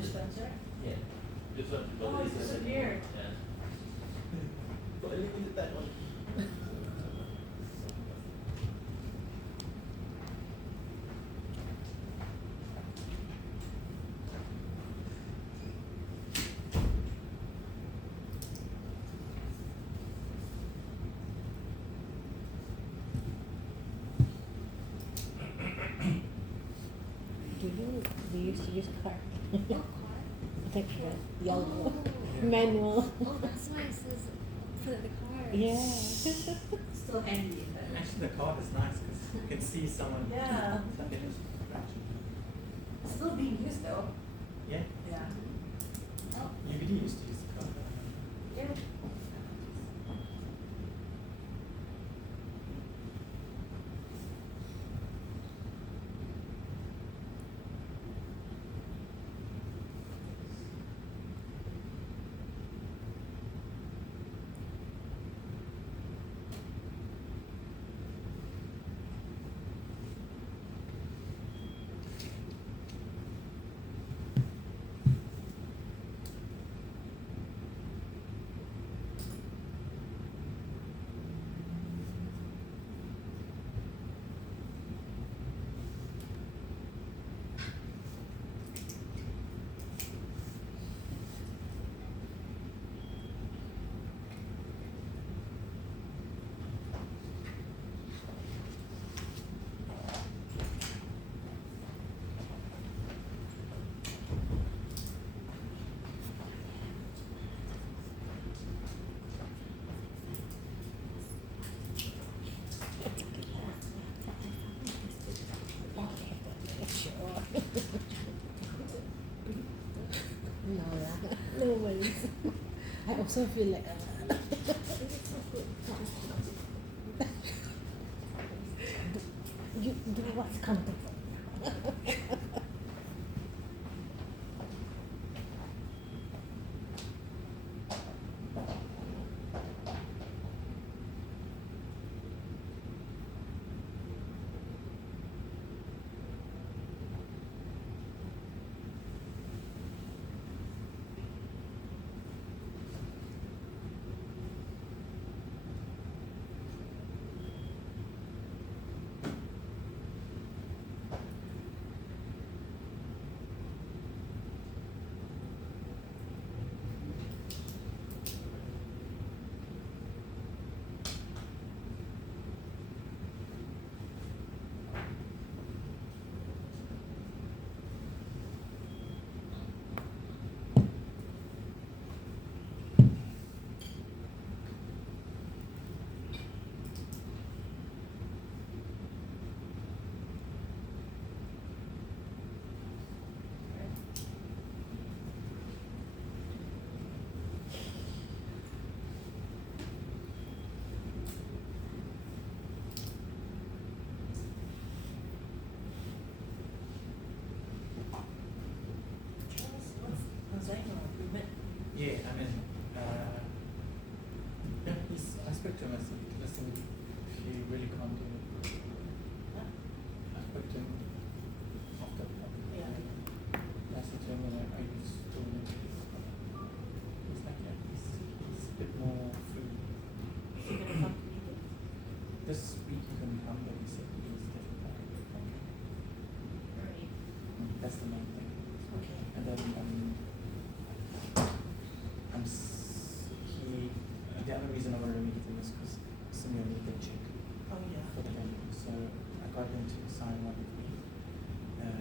Dispenser? Yeah. This one. Oh, it disappeared. Yeah. But I didn't that one. Do you used to use card? Oh, car? Like the yellow Oh. manual. Oh, that's why it says put the cards. Yeah. Still handy. but- Actually, the card is nice because you can see someone. Yeah. Something is Still being used though. Yeah. Yeah. Oh, UBD used to use the card. Yeah. Sure. No lah, no worries. I also feel like you do what's comfortable. What's Zeno improvement? Yeah, I mean, yeah, I spoke to him. I said, listen, if you really can't do it, Huh? I spoke to him after the Yeah. I said to him, I used to. He's like, come, but he said he's definitely not going to come. Right. That's the main thing. Okay. And then the other reason I wanted to meet with him is because Samuel needed a check Oh, yeah. for the venue, so I got him to sign one with me.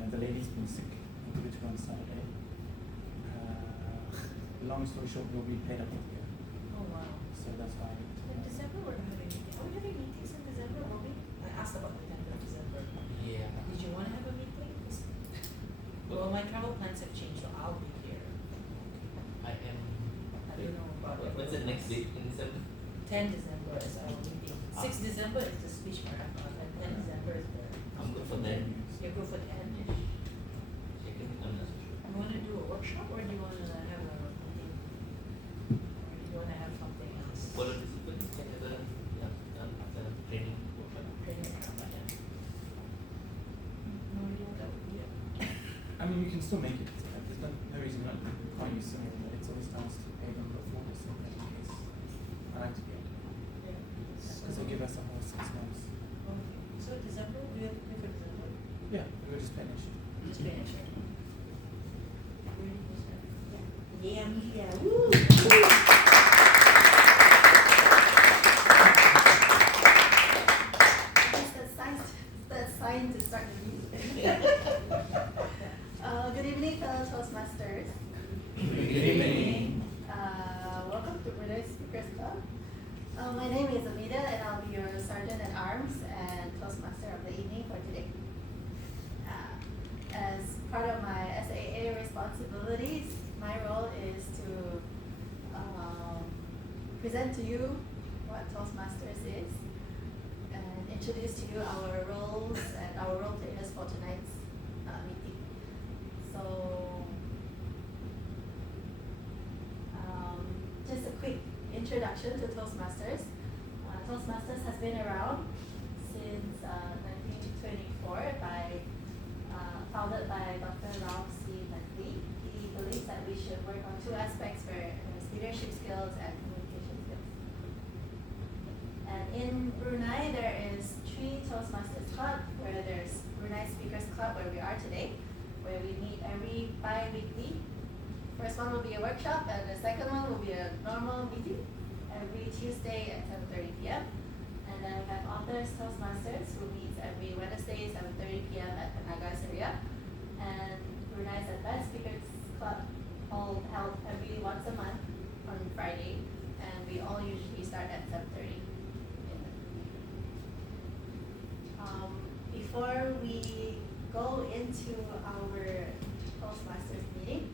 The lady's been sick, I give it to her on Saturday. Long story short, we'll be paid up in here, Oh, wow. so that's why. In December, we're having a meeting. Are we having meetings in December, were we? I asked about the 10th of December. Yeah. Did you want to have a meeting? Well, my travel plans have changed, so I'll be here. I am. I don't know about When's the next date in December? 10 December is our meeting. 6 December is the speech marathon, and 10 December is the. I'm good for that. You're good for 10? Checking, I'm not so sure. You want to do a workshop, or do you want to have a meeting? Or do you want to have something else? What are the disciplines? Can have a training workshop. Training workshop, yeah. No idea what that would be yet. I mean, you can still make it. There's no reason not to call you similar, but it's always nice to pay them before this in case. I like to get Yeah. because they give us a whole 6 months. Okay. So December, do you have to pay for December? Yeah, we were just paying extra. Just pay extra. Yeah, media, woo! That's sign to start the meeting. Good evening, fellow Toastmasters. Good evening. Welcome to Brunei Speakers Club. My name is Amida, and I'll be your Sergeant at Arms and Toastmaster of the evening for today. As part of my SAA responsibilities, my role is to present to you what Toastmasters is and introduce to you our roles and our role players for tonight's meeting. So, just a quick introduction to Toastmasters. Toastmasters has been around since 1924 founded by Dr. Ralph C. Bentley. He believes that we should work on 2 aspects where there's leadership skills and communication skills. And in Brunei, there is 3 Toastmasters Club, where there's Brunei Speakers Club, where we are today, where we meet every bi-weekly. First one will be a workshop, and the second one will be a normal meeting every Tuesday at 7:30 p.m. And then we have Authors Toastmasters, who meets every Wednesday, 7:30 p.m. at Panagas area. And Brunei's Advanced Speakers Club, all held every once a month on Friday, and we all usually start at 7:30. Before we go into our Toastmasters meeting,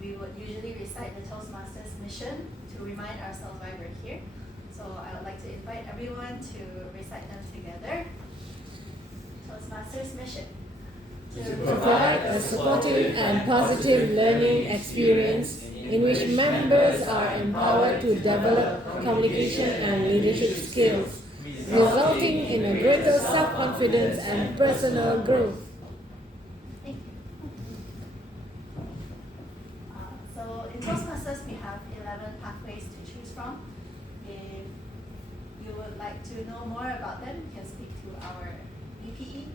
we would usually recite the Toastmasters mission to remind ourselves why we're here. So I would like to invite everyone to recite them together. Toastmasters mission. To provide a supportive and positive learning experience in which members are empowered to develop communication and leadership skills, resulting in a greater self-confidence and personal growth. Thank you. So in Toastmasters, we have 11 pathways to choose from. If you would like to know more about them, you can speak to our VPE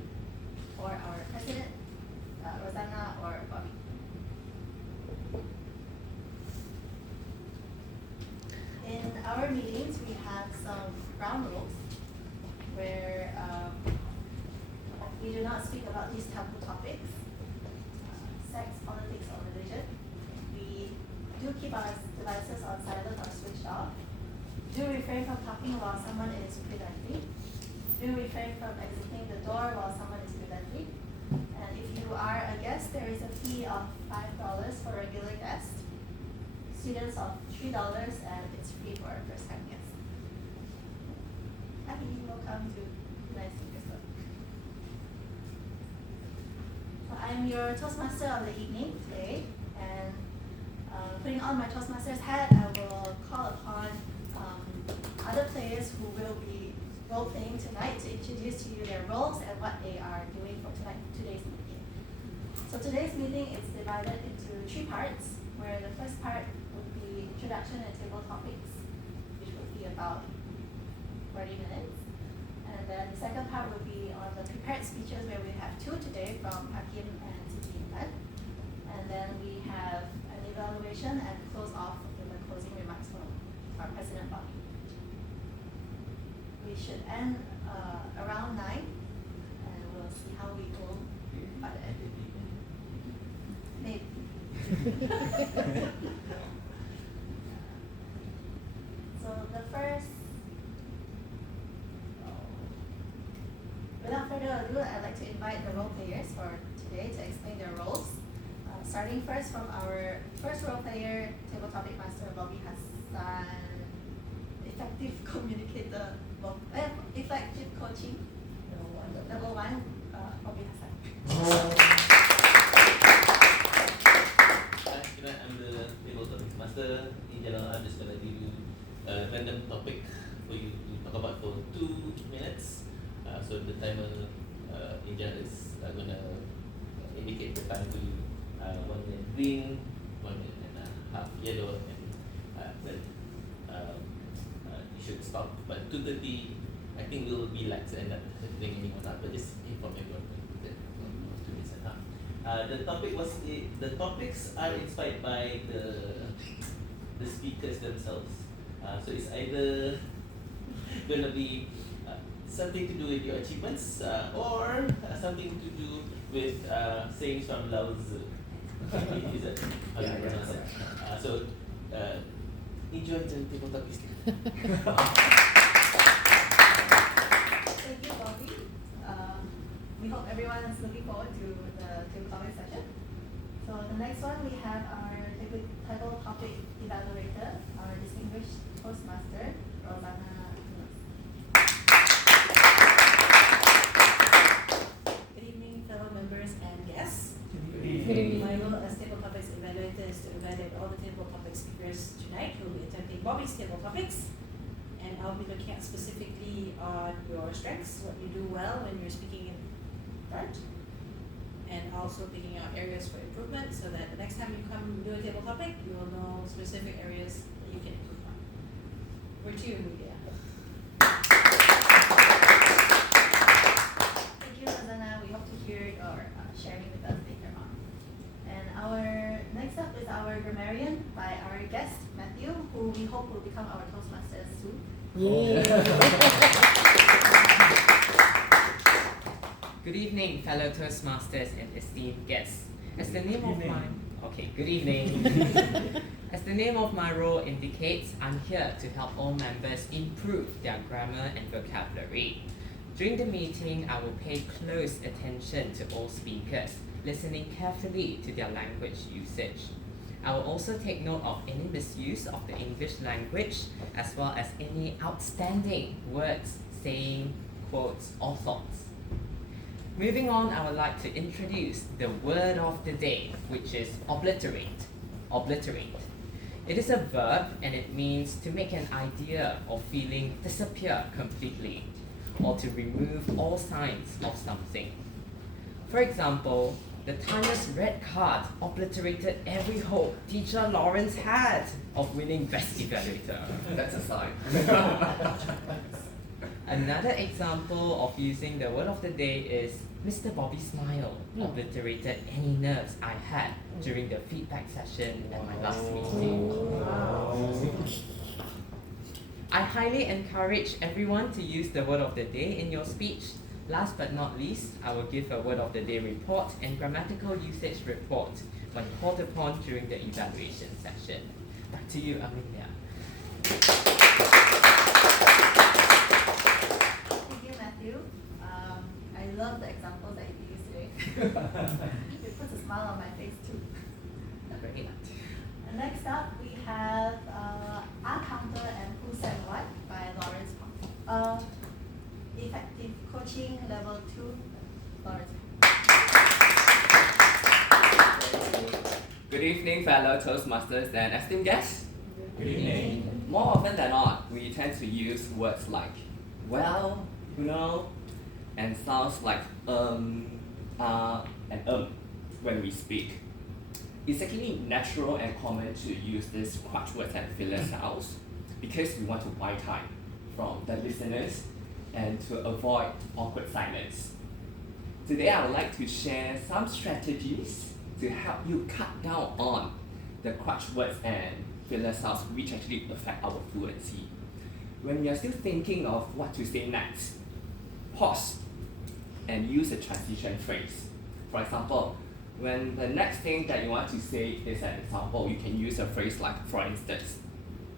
or our president, Rosanna or Bobby. In our meetings, we have some ground rules where we do not speak about these taboo topics, sex, politics, or religion. We do keep our devices on silent or switched off. Do refrain from talking while someone is presenting. Do refrain from exiting the door while someone is presenting. And if you are a guest, there is a fee of $5 for regular guests, students of $3, and it's free for a first-time guest. Happy welcome to Brunei Speakers Club. So I'm your Toastmaster of the evening today, and putting on my Toastmaster's hat, I will call upon other players who will be role-playing tonight to introduce to you their roles and what they are doing for today's meeting. So today's meeting is divided into 3 parts, where the first part would be introduction and table topics, which would be about 40 minutes. And then the second part will be on the prepared speeches where we have two today from Hakim and Siti Iman. And then we have an evaluation and close off with the closing remarks from our President Bobby. We should end around 9 and we'll see how we go by the end. Maybe. So the first, without further ado, I'd like to invite the role players for today to explain their roles. Starting first from our first role player, table topic master Bobby Hassan, effective communicator, effective coaching, level 1, Bobby Hassan. I'm the table topic master. In general, I'm just gonna give you a random topic for you to talk about for 2 minutes. So the timer in general is gonna indicate the time for you. 1 minute green, 1 minute and a half yellow, and then you should stop. But 2:30, I think we'll be lax and not doing anyone up. But just inform everyone that 2 minutes and a half. The topics are inspired by the speakers themselves. So it's either gonna be something to do with your achievements or something to do with sayings from Lao Tzu. Is that how you pronounce it? So enjoy the table topics. Thank you, Bobby. We hope everyone is looking forward to the table topic session. So the next one we have our title topic evaluator, our distinguished Toastmaster, Rosanna. Good evening, fellow members and guests. Good evening. My role as table topics evaluator is to evaluate all the table topic speakers tonight who will be attempting Bobby's table topics. And I'll be looking at specifically on your strengths, what you do well when you're speaking in front, and also picking out areas for improvement so that the next time you come do a table topic, you will know specific areas that you can improve on. Over to you, Lulia. Thank you, Rosanna. We hope to hear your sharing with us later on. And our next up is our grammarian by our guest, Matthew, who we hope will become our Toastmaster soon. Yay. Good evening, fellow Toastmasters and esteemed guests. As the name of my good evening. As the name of my role indicates, I'm here to help all members improve their grammar and vocabulary. During the meeting, I will pay close attention to all speakers, listening carefully to their language usage. I will also take note of any misuse of the English language, as well as any outstanding words, saying, quotes, or thoughts. Moving on, I would like to introduce the word of the day, which is obliterate. Obliterate. It is a verb and it means to make an idea or feeling disappear completely, or to remove all signs of something. For example, the timeless red card obliterated every hope teacher Lawrence had of winning Best Evaluator. That's a sign. Another example of using the word of the day is Mr. Bobby Smile obliterated any nerves I had during the feedback session at my last meeting. I highly encourage everyone to use the word of the day in your speech. Last but not least, I will give a word of the day report and grammatical usage report when called upon during the evaluation session. Back to you, Amelia. Thank you, Matthew. I love the examples that you used today. It puts a smile on my face too. Great. And next up, we have Our Counter and Who Said What by Lawrence Pong. Effective Coaching Level 2, Lawrence. Good evening, fellow Toastmasters and esteemed guests. Good evening. More often than not, we tend to use words like well, and sounds like and when we speak. It's actually natural and common to use these crutch words and filler sounds because we want to buy time from the listeners and to avoid awkward silence. Today I would like to share some strategies to help you cut down on the crutch words and filler sounds which actually affect our fluency. When you're still thinking of what to say next, pause and use a transition phrase. For example, when the next thing that you want to say is an example, you can use a phrase like for instance.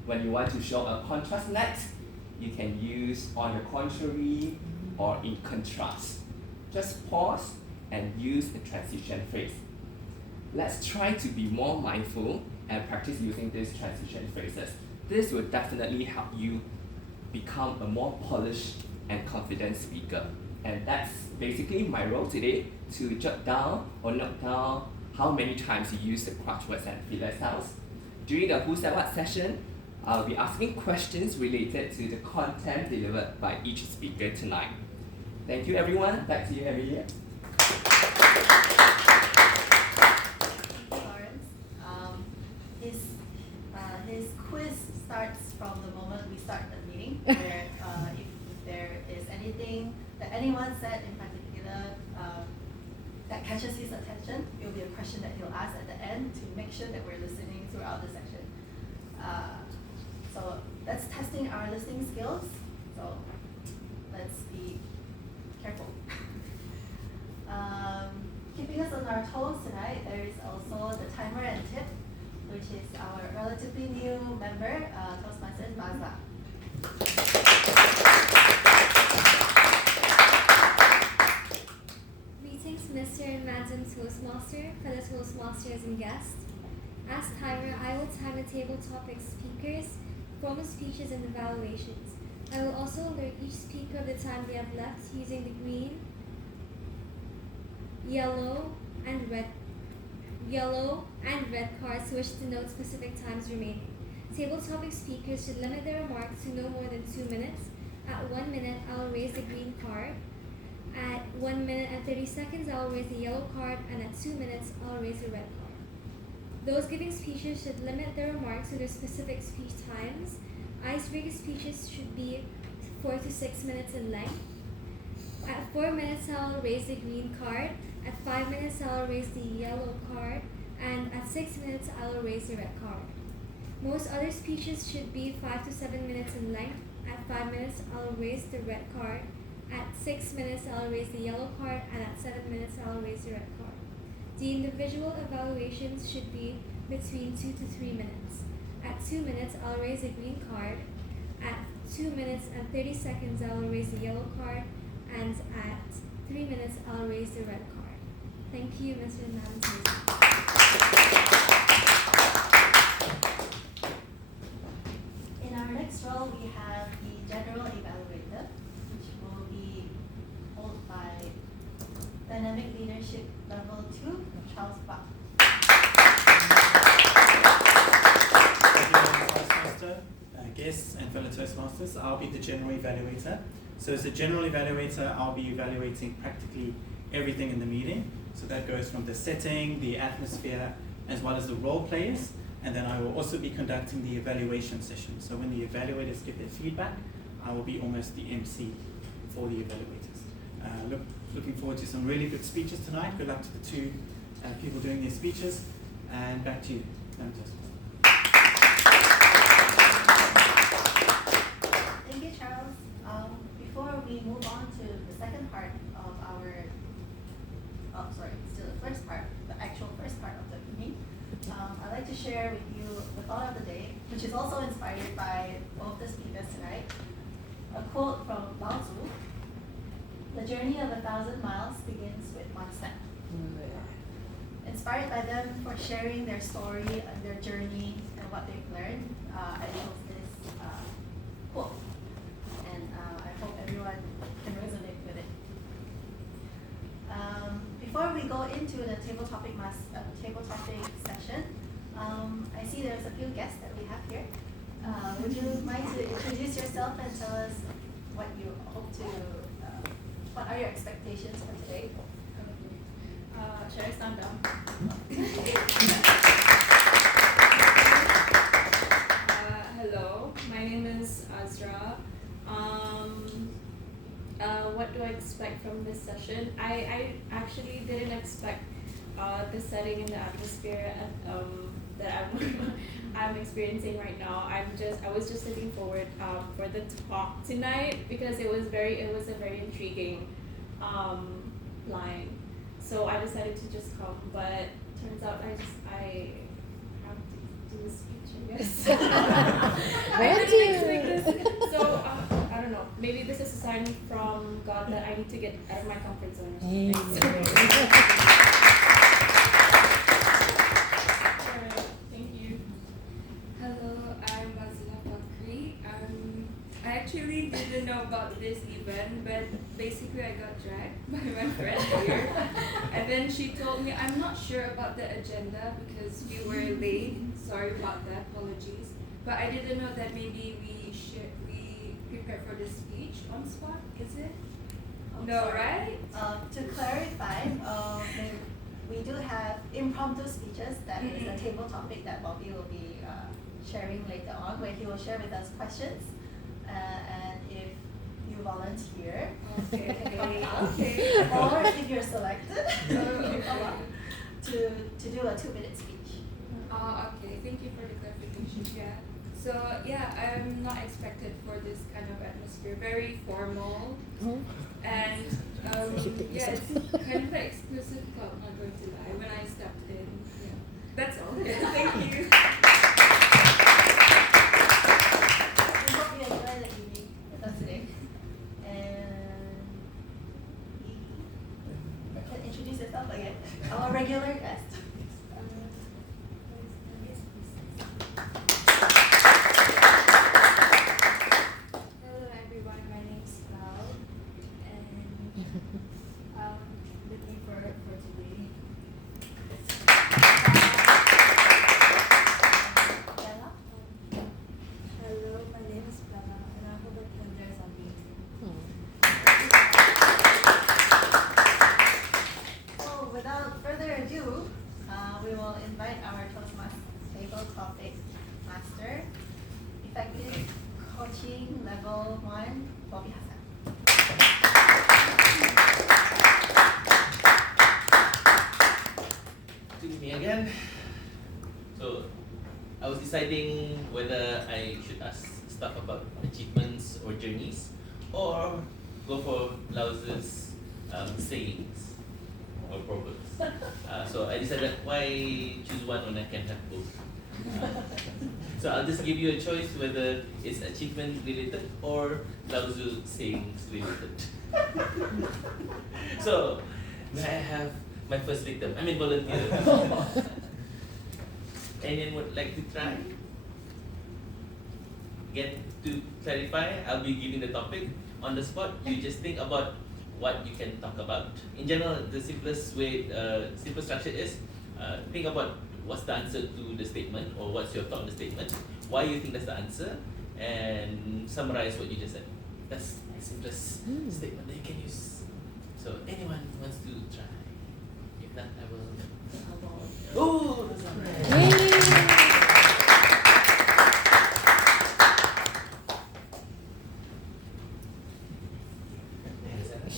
When you want to show a contrast next, you can use on the contrary or in contrast. Just pause and use a transition phrase. Let's try to be more mindful and practice using these transition phrases. This will definitely help you become a more polished and confident speaker. And that's basically my role today, to jot down or note down how many times you use the crutch words and filler sounds. During the Who Said What session, I'll be asking questions related to the content delivered by each speaker tonight. Thank you everyone. Back to you, Emilia. Lawrence. His quiz starts from the moment we start the meeting, where if there is anything that anyone said in particular that catches his attention, it will be a question that he'll ask at the end to make sure that we're listening throughout the section. So that's testing our listening skills. So let's be careful. Keeping us on our toes tonight, there is also the timer and tip, which is our relatively new member, Toastmasters Mazda. Greetings, Mr. and Madam Toastmaster, fellow Toastmasters and guests. As timer, I will time the table topic speakers, formal speeches, and evaluations. I will also alert each speaker of the time they have left using the green, yellow, and red cards to which denote specific times remaining. Table topic speakers should limit their remarks to no more than 2 minutes. At 1 minute, I will raise the green card. At 1 minute and 30 seconds, I will raise the yellow card, and at 2 minutes, I will raise the red card. Those giving speeches should limit their remarks to their specific speech times. Icebreaker speeches should be 4 to 6 minutes in length. At 4 minutes, I will raise the green card. At 5 minutes, I will raise the yellow card. And at 6 minutes, I will raise the red card. Most other speeches should be 5 to 7 minutes in length. At 5 minutes, I will raise the red card. At 6 minutes, I will raise the yellow card. And at 7 minutes, I will raise the red card. The individual evaluations should be between 2 to 3 minutes. At 2 minutes, I'll raise the green card. At 2 minutes and 30 seconds, I will raise the yellow card. And at 3 minutes, I'll raise the red card. Thank you, Mr. and Madam Chair. In our next role, we have the general evaluator, which will be held by Dynamic Leadership Level 2, Charles Buck. Toastmaster, guests and fellow Toastmasters, I'll be the general evaluator. So as a general evaluator, I'll be evaluating practically everything in the meeting. So that goes from the setting, the atmosphere, as well as the role players. And then I will also be conducting the evaluation session. So when the evaluators give their feedback, I will be almost the MC for the evaluators. Looking forward to some really good speeches tonight. Good luck to the two people doing their speeches. And back to you, Madam Toastmaster. Thank you, Charles. Before we move on to the second part of still the first part, the actual first part of the meeting, I'd like to share with you the thought of the day, which is also inspired by both the speakers tonight. A quote from Lao Tzu: "The journey of 1,000 miles begins with one step." Inspired by them for sharing their story and their journey and what they've learned, I chose this quote, and I hope everyone can resonate with it. Before we go into the table topic session, I see there's a few guests that we have here. Would you mind to introduce yourself and tell us what you hope to, what are your expectations for today? Should I stand down? Hello, my name is Azra. tonight from this session. I actually didn't expect the setting and the atmosphere that I'm experiencing right now. I was just looking forward for the talk tonight because it was a very intriguing line. So I decided to just come, but turns out I have to do a speech, I guess. I didn't expect this. So I don't know. Maybe this is a sign from God that I need to get out of my comfort zone. Amen. Alright, thank you. Hello, I'm Bazila Bakri. I actually didn't know about this event, but basically I got dragged by my friend here. And then she told me, I'm not sure about the agenda because we were late. Sorry about that, apologies. But I didn't know that maybe we prepare for the speech on spot, is it? No, Sorry. right? To clarify, we do have impromptu speeches. That is a table topic that Bobby will be sharing later on, where he will share with us questions. And if you volunteer, Okay, you can come up. okay. Or if you're selected, you Okay. can come up to do a 2-minute speech. Okay, thank you for the clarification. Yeah. So yeah, I'm not expected for this kind of atmosphere. Very formal, Oh. and yeah, it's kind of like exclusive club. Not going to lie. When I stepped in, yeah, that's all. Yeah, thank you. We hope you enjoy the evening with us today. And you can introduce yourself again. Our regular guest. Hello everyone, my name is Cloud, and looking forward for today. Bella? Hello, my name is Bella, and I hope I can enjoy something. So without further ado, we will invite our Toastmasters table topic master, effective coaching level 1, Bobby Hassan. Good evening again. So, I was deciding whether I should ask stuff about achievements or journeys, or go for Laozi's sayings or proverbs. So I decided why choose one when I can have both. So I'll just give you a choice whether it's achievement related or Laozi sayings related. So, may I have my first victim? I mean volunteer. Anyone would like to try? Again, to clarify, I'll be giving the topic on the spot. You just think about what you can talk about. In general, the simplest structure is think about what's the answer to the statement, or what's your thought on the statement, why you think that's the answer, and summarize what you just said. That's the simplest statement that you can use. So anyone wants to try? If not, I will. Oh, that's not right.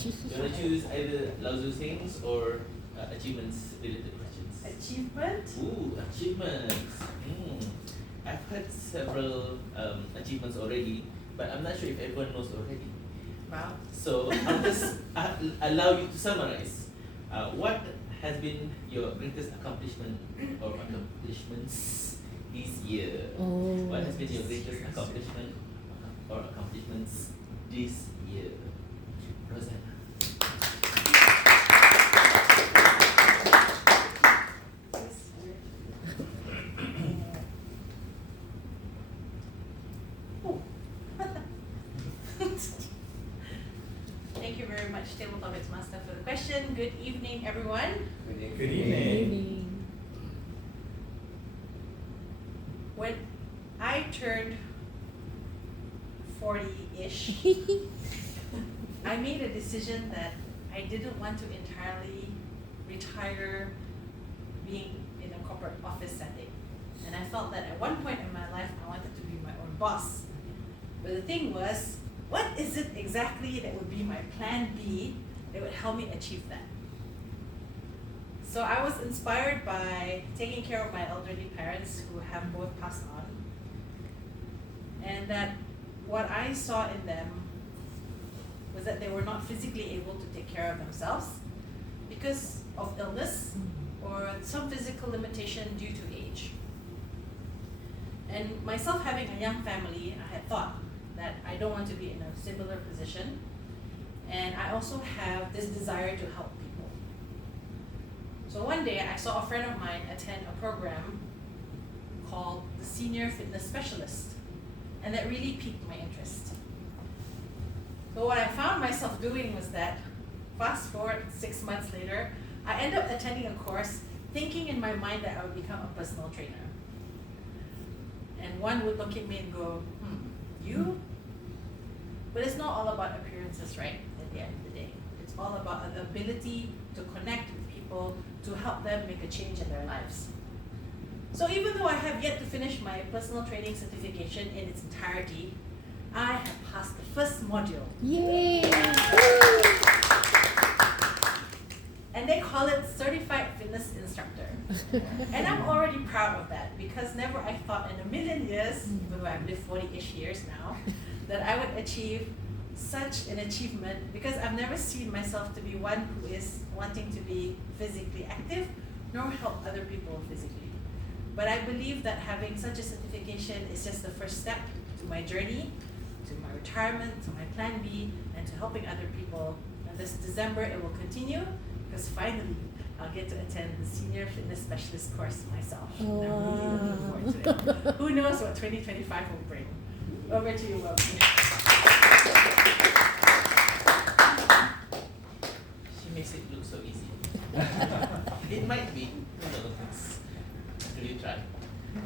You want to choose either Laozi sayings or achievements related questions? Achievement? Ooh, achievements. I've heard several achievements already, but I'm not sure if everyone knows already. Wow. So I'll just allow you to summarize. What has been your greatest accomplishment or accomplishments this year? Oh. What has been your greatest accomplishment or accomplishments this year? Rosanna. Thank you very much, Table Topics Master, for the question. Good evening, everyone. Good evening. When I turned 40-ish, I made a decision that I didn't want to entirely retire being in a corporate office setting. And I felt that at one point in my life, I wanted to be my own boss. But the thing was, what is it exactly that would be my plan B it would help me achieve that. So I was inspired by taking care of my elderly parents who have both passed on, and that what I saw in them was that they were not physically able to take care of themselves because of illness or some physical limitation due to age. And myself having a young family, I had thought that I don't want to be in a similar position, and I also have this desire to help people. So one day I saw a friend of mine attend a program called the Senior Fitness Specialist, and that really piqued my interest. So what I found myself doing was that, fast forward 6 months later, I ended up attending a course thinking in my mind that I would become a personal trainer. And one would look at me and go, you? But it's not all about appearances, right, at the end of the day. It's all about the ability to connect with people, to help them make a change in their lives. So even though I have yet to finish my personal training certification in its entirety, I have passed the first module. Yay! And they call it Certified Fitness Instructor. And I'm already proud of that because never I thought in a million years, even though I've lived 40-ish years now, that I would achieve such an achievement because I've never seen myself to be one who is wanting to be physically active nor help other people physically. But I believe that having such a certification is just the first step to my journey, to my retirement, to my plan B, and to helping other people. And this December it will continue because finally I'll get to attend the Senior Fitness Specialist course myself. And I'm really looking forward to it. Who knows what 2025 will bring? Over to you, Welby. She makes it look so easy. It might be. Who knows? Until you try.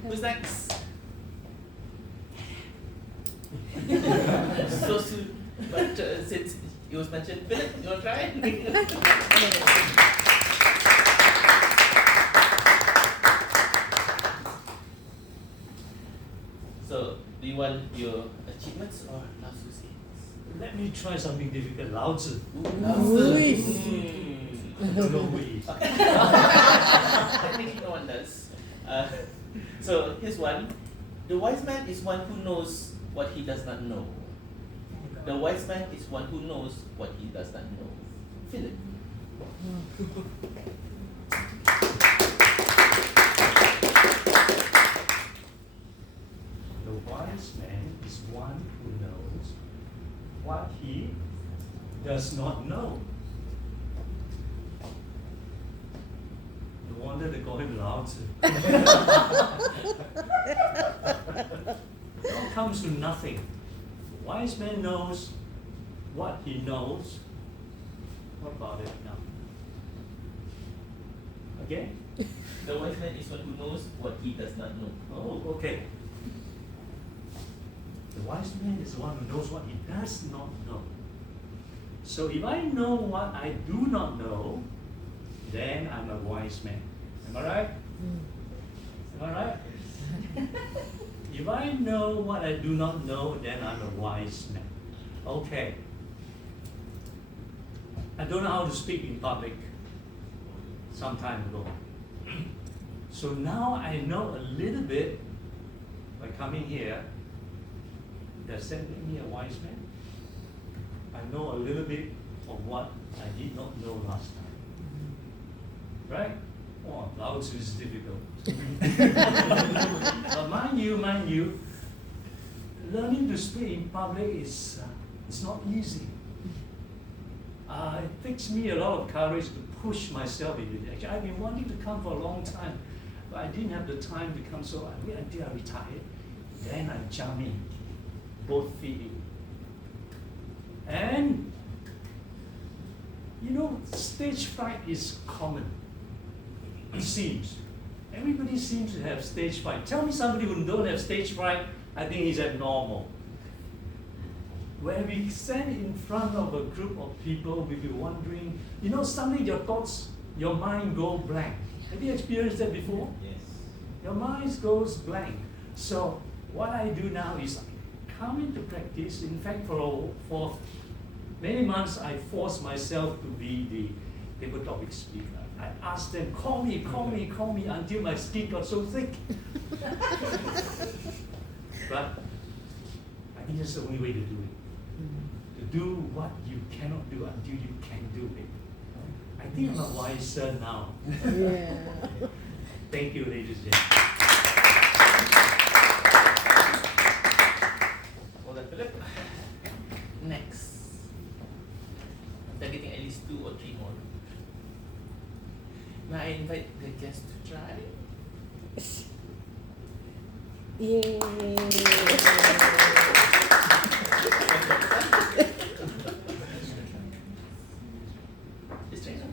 Who's next? So soon. But since it was mentioned, Philip, you want to try? So, do you want your achievements or Lao Tzu sayings? Let me try something difficult. Lao Tzu. Lao Tzu. I don't know who he is. I think no one does. So here's one. The wise man is one who knows what he does not know. The wise man is one who knows what he does not know. Philip. The wise man is one who knows what he does not know. No wonder they call him Lao Tzu. It all comes to nothing. The wise man knows what he knows. What about it now? Again? The wise man is one who knows what he does not know. Oh, okay. The wise man is the one who knows what he does not know. So if I know what I do not know, then I'm a wise man. Am I right? Am I right? If I know what I do not know, then I'm a wise man. Okay. I don't know how to speak in public some time ago. So now I know a little bit by coming here. Does that make me a wise man? I know a little bit of what I did not know last time. Right? Oh, Lao Tzu is difficult. But mind you, learning to speak in public is it's not easy. It takes me a lot of courage to push myself into it. Actually, I've been wanting to come for a long time, but I didn't have the time to come, so I wait until I retired. Then I jump in, both feet in. And, you know, stage fright is common. It seems. Everybody seems to have stage fright. Tell me somebody who don't have stage fright, I think he's abnormal. When we stand in front of a group of people, we'll be wondering, you know, suddenly your thoughts, your mind go blank. Have you experienced that before? Yes. Your mind goes blank. So what I do now is come into practice. In fact, for many months I forced myself to be the table topic speaker. I asked them, call me, until my skin got so thick. But I think that's the only way to do it. To do what you cannot do until you can do it. I think I'm a wiser now. Yeah. Thank you, ladies and gentlemen. Well done, Philip. Next. They're getting at least 2 or 3 more. May I invite the guest to try? Yay. Just try now.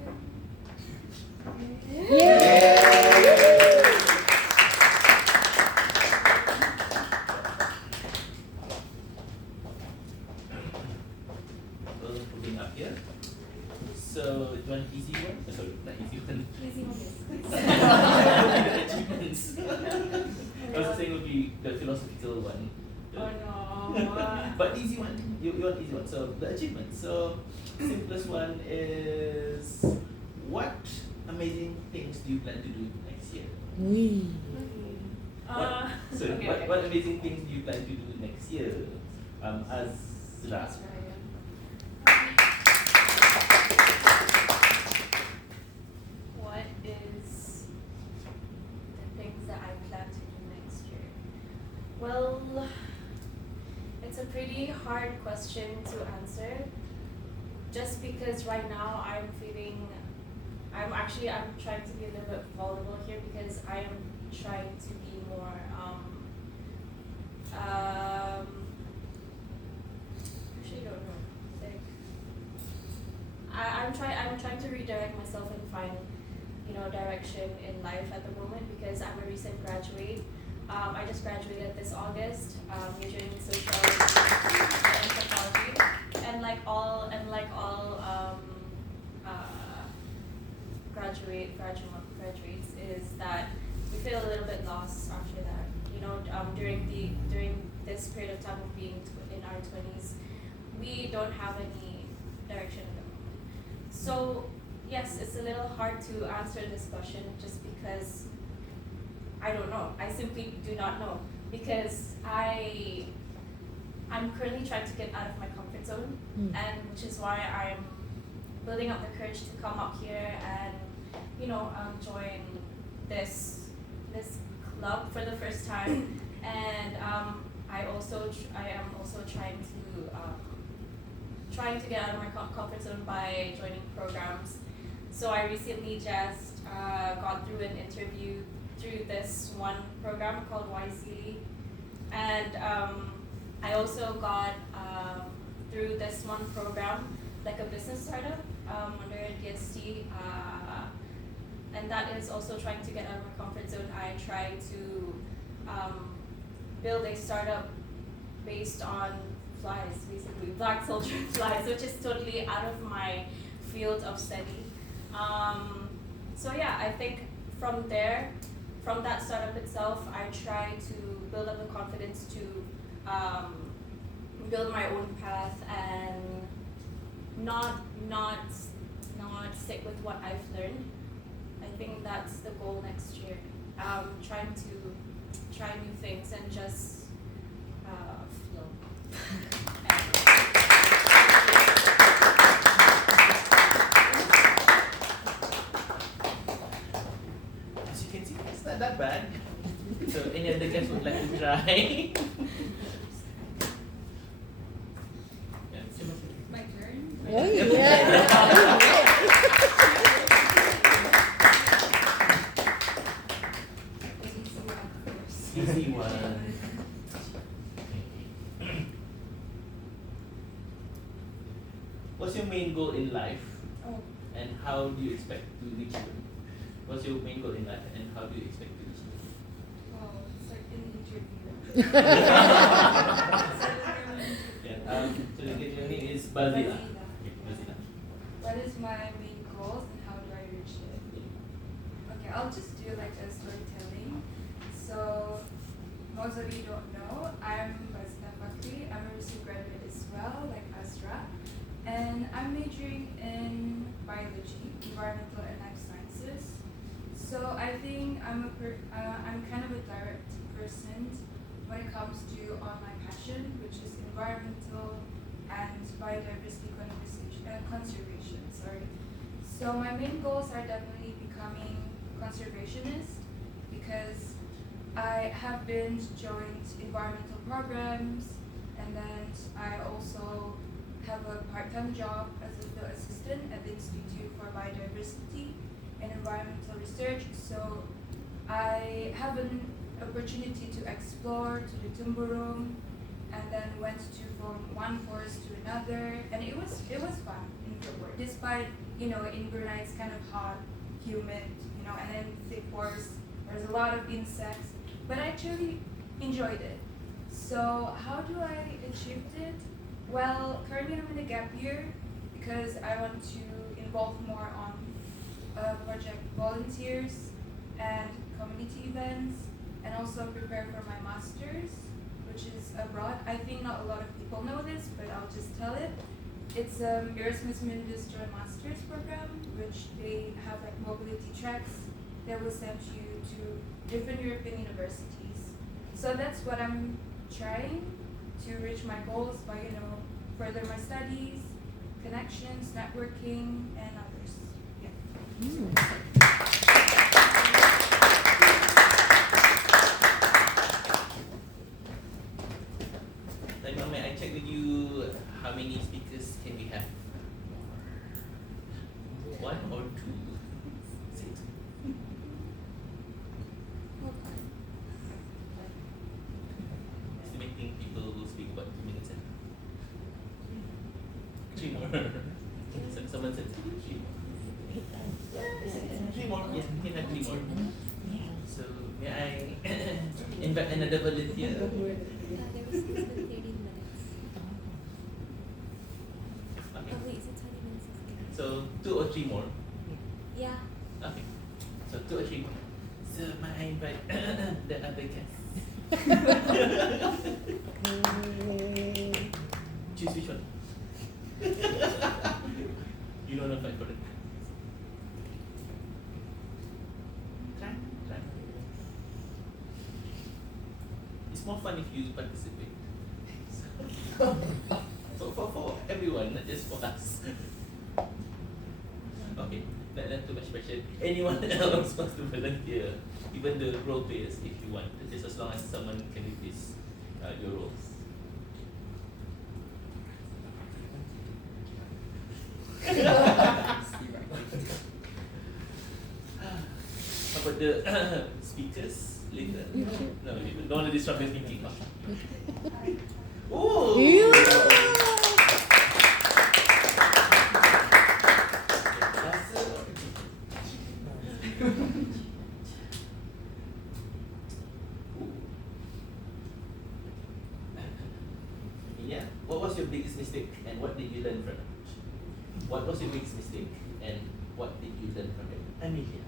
Well, moving up here. So, do you want an easy one? Sorry, not easy one. Easy one, yes. The achievements. I was saying would be the philosophical one. Oh no. But easy one. You want easy one. So the achievement. So simplest one is, what amazing things do you plan to do next year? Wee. What amazing things do you plan to do next year? Azra. What is the things that I plan to do next year? Well, it's a pretty hard question to answer. Just because right now I'm trying to be a little bit vulnerable here because I am trying to be more actually don't know. Like I'm trying to redirect myself and find, direction in life at the moment because I'm a recent graduate. I just graduated this August, majoring in sociology and psychology, and like all graduates is that we feel a little bit lost after that. During this period of time of being in our 20s, we don't have any direction at the moment. So yes, it's a little hard to answer this question just because I don't know. I simply do not know because I'm currently trying to get out of my comfort zone, and which is why I'm building up the courage to come up here and join this club for the first time, and I am also trying to get out of my comfort zone by joining programs. So I recently just got through an interview through this one program called YC, and I also got through this one program like a business startup under DST, and that is also trying to get out of my comfort zone. I try to build a startup based on flies, basically black soldier flies, which is totally out of my field of study. So yeah, I think from that startup itself, I try to build up the confidence to build my own path and not stick with what I've learned. I think that's the goal next year. Trying to try new things and just flow. As you can see, it's not that bad. So any other guests would like to try? My turn. Oh, yeah. Easy one. What's your main goal in life, Oh, and how do you expect to reach it? What's your main goal in life, and how do you expect to reach it? wow, it's like an interview. Yeah. So your name is Bazila. Bazila. Okay, Bazila. What is my main goals and how do I reach it? Okay, I'll just do like a storytelling. So, most of you don't know, I'm Bazila Fakri. I'm a recent graduate as well, like Azra. And I'm majoring in biology, environmental and life sciences. So I think I'm kind of a direct person when it comes to on my passion, which is environmental and biodiversity conservation. Sorry. So my main goals are definitely becoming conservationist because I have been joined environmental programs, and then I also have a part-time job as a field assistant at the Institute for Biodiversity and Environmental Research. So I have an opportunity to explore to the Tumburong, and then went to from one forest to another, and it was fun in Johor, despite in Brunei it's kind of hot, humid, and then thick forest. There's a lot of insects, but I actually enjoyed it. So how do I achieve it? Well, currently I'm in a gap year because I want to involve more on project volunteers and community events, and also prepare for my master's, which is abroad. I think not a lot of people know this, but I'll just tell it. It's Erasmus Mundus Joint Master's program, which they have like mobility tracks that will send you to different European universities. So that's what I'm trying to reach my goals by, further my studies, connections, networking, and others. Yeah. Like, may I check with you how many speakers can we have? One or two? Six. Estimating people will speak about 2 minutes. 3 more. Someone said 3 more. 3 more. Yes, we can have 3 more. So may I invite another volunteer? There was 30 minutes. Okay. Oh wait, is it 20 minutes? So 2 or 3 more. Yeah. Okay. So 2 or 3 more. So may I invite the other guests? Choose which one. You don't know fight for it. Try. It's more fun if you participate. So for everyone, not just for us. Okay, not too much pressure. Anyone else wants to volunteer? Even the role players, if you want, just as long as someone can replace your roles. How about the speakers later? No, you don't want to disrupt your thinking. Oh! Yeah. What was your biggest mistake and what did you learn from it? What was your biggest mistake and what did you learn from it? Amelia.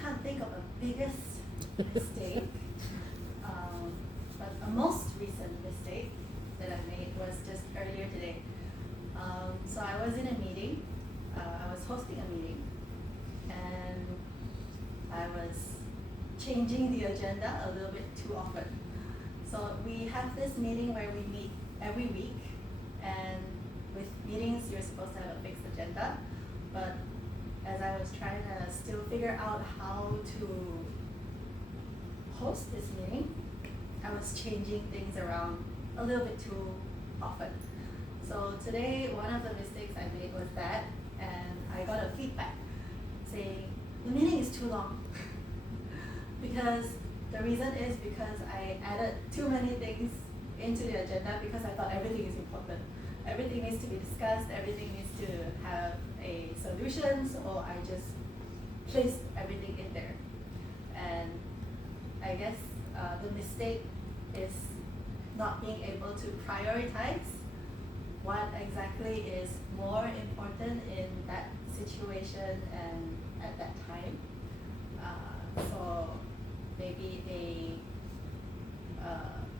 Can't think of a biggest mistake, but a most recent mistake that I made was just earlier today. So I was in a meeting. I was hosting a meeting, and I was changing the agenda a little bit too often. So we have this meeting where we meet every week, and with meetings you're supposed to have a fixed agenda, but as I was trying to still figure out how to host this meeting, I was changing things around a little bit too often. So today, one of the mistakes I made was that, and I got a feedback saying, the meeting is too long. Because the reason is because I added too many things into the agenda because I thought everything is important. Everything needs to be discussed, everything needs to have a solution, so I just placed everything in there. And I guess the mistake is not being able to prioritize what exactly is more important in that situation and at that time. So maybe a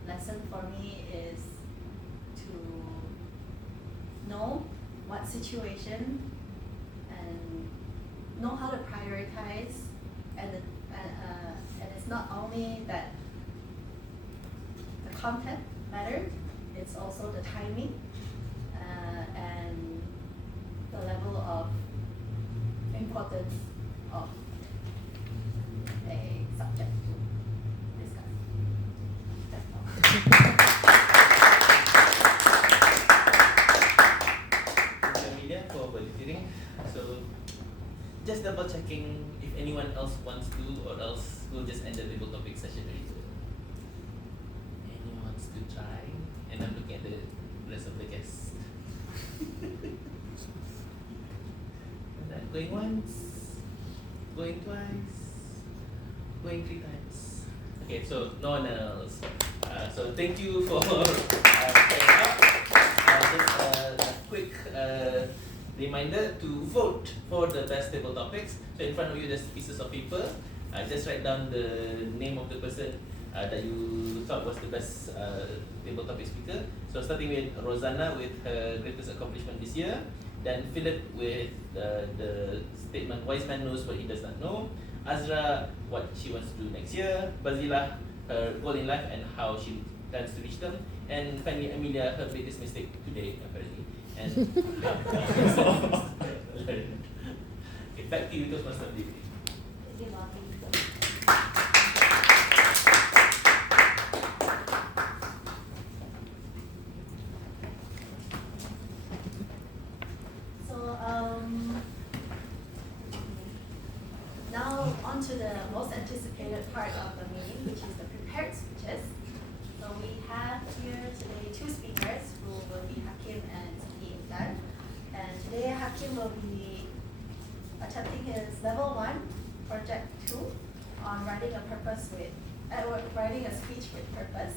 lesson for me is to know what situation and know how to prioritize, and it's not only that the content matters, it's also the timing and the level of importance of a subject to discuss. That's all. Thank you, Amelia, for volunteering. So, just double checking if anyone else wants to, or else we'll just end the table topic session later. Anyone wants to try? And I'm looking at the rest of the guests. And then going once, going twice, going 3 times. Okay, so no one else. So thank you for showing up. Just a quick reminder to vote for the best table topics. So in front of you there's pieces of paper. Just write down the name of the person that you thought was the best table topic speaker. So starting with Rosanna with her greatest accomplishment this year. Then Philip with the statement, wise man knows what he does not know. Azra, what she wants to do next year. Bazila, her goal in life and how she plans to reach them. And finally Amelia, her biggest mistake today apparently. And okay, back to you, Toastmaster David. Thank you, Martin. So now on to the most anticipated part of the meeting, which is the prepared speeches. So we have here today 2 speakers who will be Hakim and Intan. And today Hakim will be attempting his level 1, project 2 on writing a speech with purpose,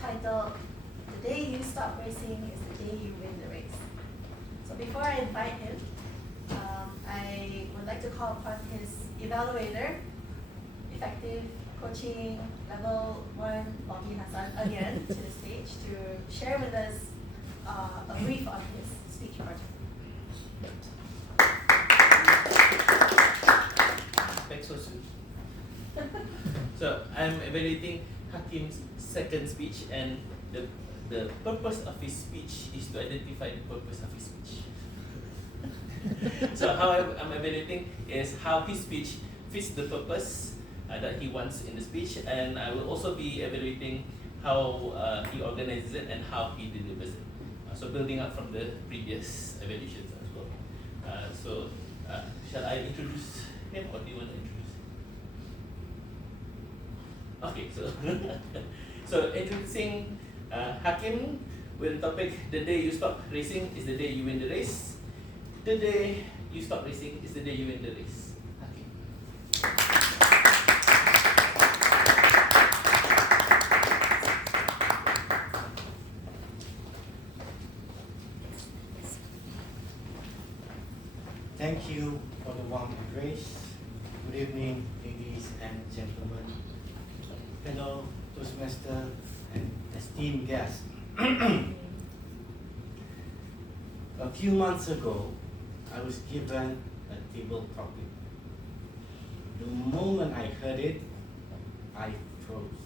titled "The Day You Stop Racing is the Day You Win the Race." So before I invite him, I would like to call upon his evaluator, effective coaching level 1, Bobby Hassan, again to the stage to share with us a brief on his speech project. Thanks so soon. So I'm evaluating Hakim's second speech, and the purpose of his speech is to identify the purpose of his speech. So how I'm evaluating is how his speech fits the purpose that he wants in the speech, and I will also be evaluating how he organizes it and how he delivers it. So building up from the previous evaluations as well. So shall I introduce him, or do you want to introduce? Okay, so introducing Hakim with the topic, the day you stop racing is the day you win the race. The day you stop racing is the day you win the race. Hakim. Thank you for the warm embrace. Good evening, ladies and gentlemen, fellow Toastmaster and esteemed guests. A few months ago, I was given a table topic. The moment I heard it, I froze.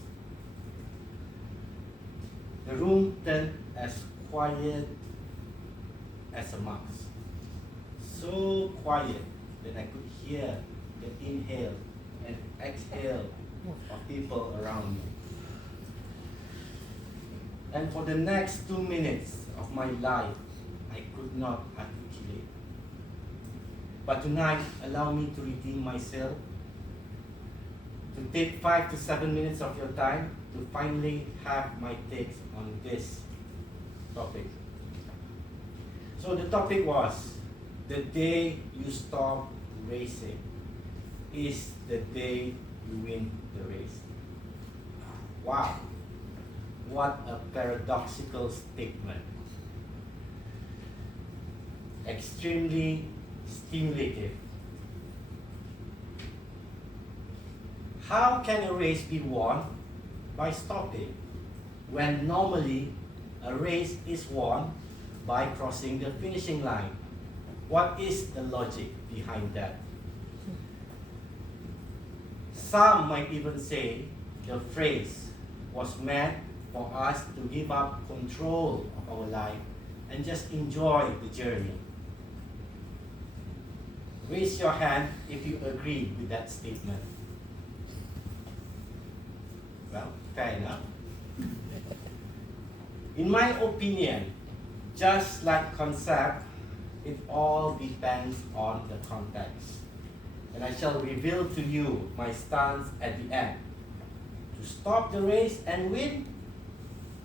The room turned as quiet as a mouse. So quiet that I could hear the inhale and exhale of people around me. And for the next 2 minutes of my life, I could not articulate. But tonight, allow me to redeem myself, to take 5 to 7 minutes of your time to finally have my takes on this topic. So the topic was, the day you stop racing is the day you win the race. Wow, what a paradoxical statement. Extremely stimulative. How can a race be won by stopping, when normally a race is won by crossing the finishing line? What is the logic behind that? Some might even say the phrase was meant for us to give up control of our life and just enjoy the journey. Raise your hand if you agree with that statement. Well, fair enough. In my opinion, just like concept, it all depends on the context. And I shall reveal to you my stance at the end. To stop the race and win,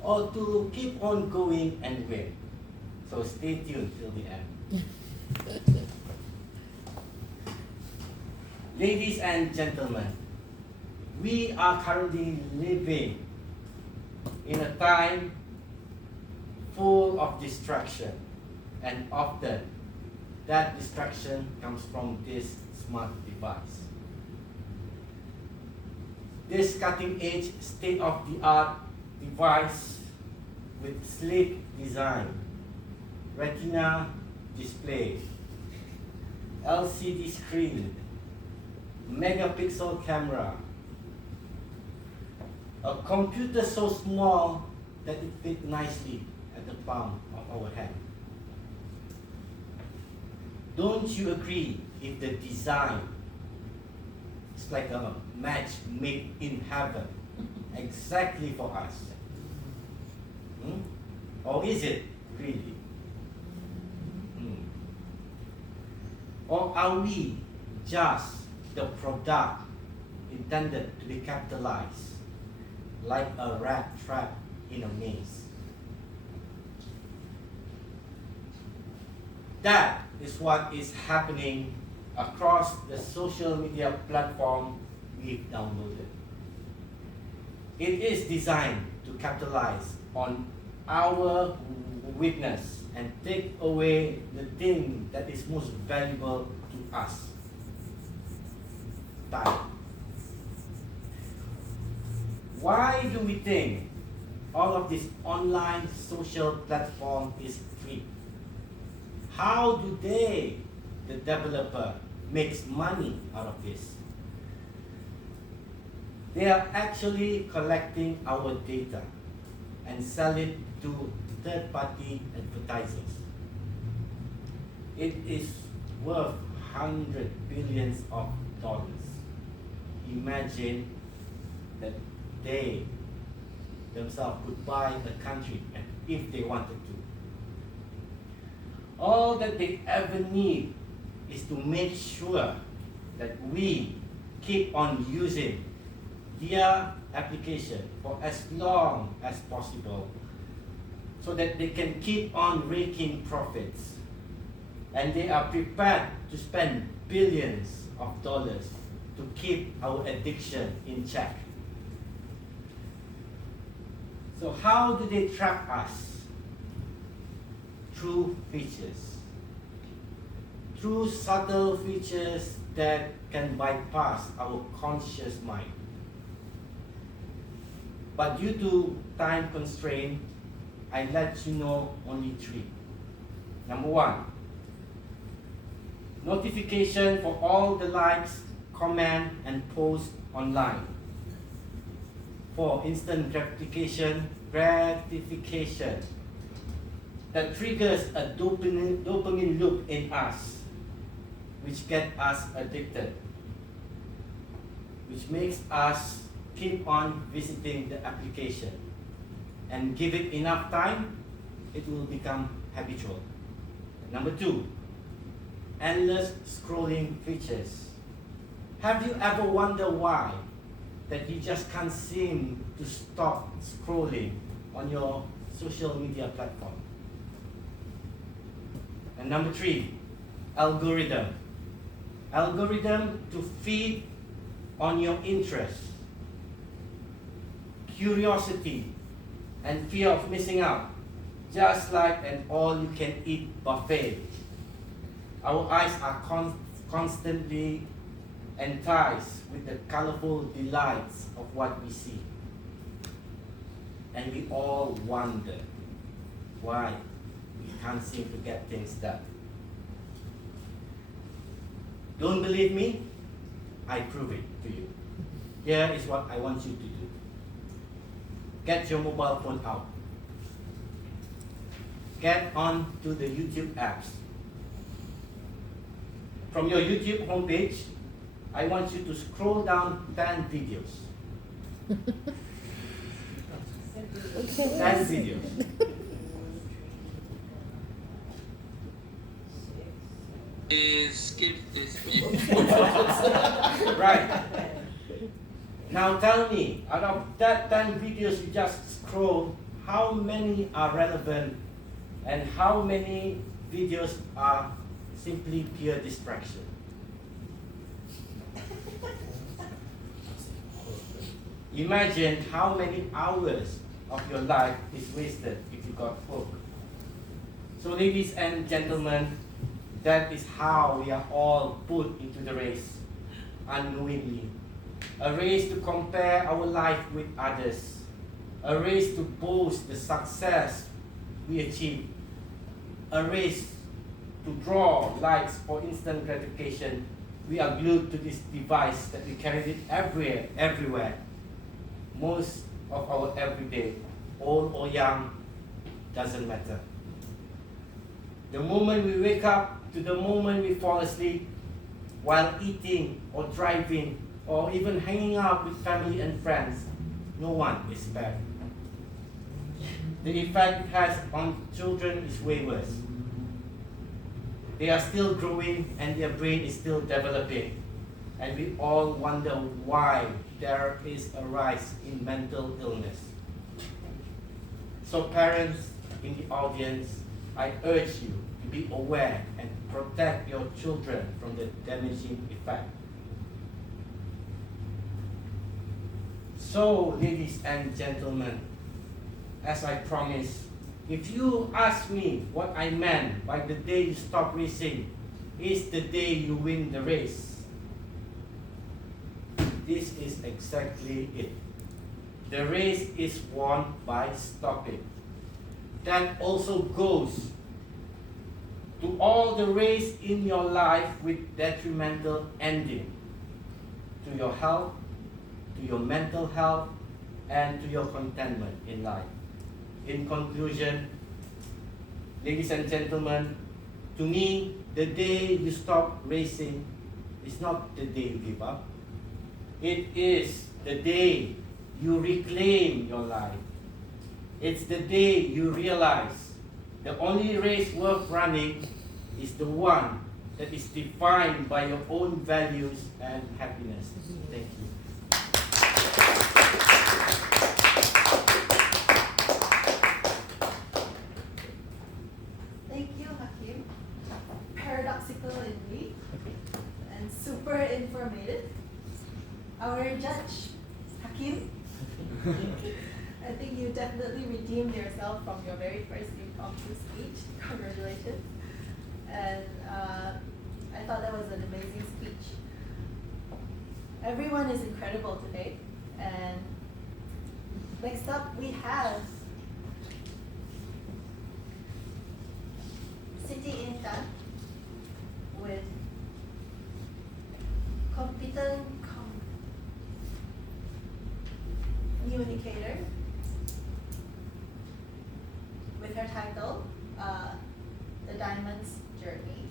or to keep on going and win. So stay tuned till the end. Ladies and gentlemen, we are currently living in a time full of distraction, and often that distraction comes from this smart device. This cutting-edge, state-of-the-art device with sleek design, retina display, LCD screen, megapixel camera, a computer so small that it fits nicely at the palm of our hand. Don't you agree if the design is like a match made in heaven, exactly for us? Or is it really? Or are we just the product intended to be capitalized, like a rat trap in a maze? That is what is happening across the social media platform we've downloaded. It is designed to capitalize on our weakness and take away the thing that is most valuable to us: time. Why do we think all of this online social platform is free? How do they, the developer, makes money out of this? They are actually collecting our data and sell it to third-party advertisers. It is worth $100 billion. Imagine that they themselves could buy a country if they wanted to. All that they ever need is to make sure that we keep on using their application for as long as possible, so that they can keep on raking profits. And they are prepared to spend billions of dollars to keep our addiction in check. So how do they trap us? Through features. Through subtle features that can bypass our conscious mind. But due to time constraint, I let you know only 3. Number 1, notification for all the likes, comment, and posts online. For instant gratification that triggers a dopamine loop in us, which gets us addicted, which makes us keep on visiting the application. And give it enough time, it will become habitual. Number 2, endless scrolling features. Have you ever wondered why that you just can't seem to stop scrolling on your social media platform? And number 3, algorithm. Algorithm to feed on your interests, curiosity, and fear of missing out, just like an all-you-can-eat buffet. Our eyes are constantly enticed with the colorful delights of what we see. And we all wonder why we can't seem to get things done. Don't believe me? I prove it to you. Here is what I want you to do. Get your mobile phone out. Get on to the YouTube apps. From your YouTube homepage, I want you to scroll down 10 videos. 10 videos. Skip this video. Right. Now tell me, out of that 10 videos you just scrolled, how many are relevant and how many videos are simply pure distraction? Imagine how many hours of your life is wasted if you got hooked. So ladies and gentlemen, that is how we are all put into the race, unknowingly. A race to compare our life with others. A race to boast the success we achieve. A race to draw likes for instant gratification. We are glued to this device that we carry it everywhere. Most of our everyday, old or young, doesn't matter. The moment we wake up to the moment we fall asleep, while eating or driving or even hanging out with family and friends, no one is spared. The effect it has on children is way worse. They are still growing and their brain is still developing, and we all wonder why there is a rise in mental illness. So parents in the audience, I urge you to be aware and protect your children from the damaging effect. So, ladies and gentlemen, as I promised, if you ask me what I meant by the day you stop racing is the day you win the race, this is exactly it. The race is won by stopping. That also goes to all the race in your life with detrimental ending to your health, to your mental health, and to your contentment in life. In conclusion, ladies and gentlemen, to me, the day you stop racing is not the day you give up. It is the day you reclaim your life. It's the day you realize the only race worth running is the one that is defined by your own values and happiness. Thank you. Thank you, Hakim. Paradoxical indeed, and super informative. Our judge, Hakim, I think you definitely redeemed yourself from your very first impromptu speech. Congratulations. And I thought that was an amazing speech. Everyone is incredible today. And next up we have Siti Intan with competent communicator with her title, The Diamond's Journey.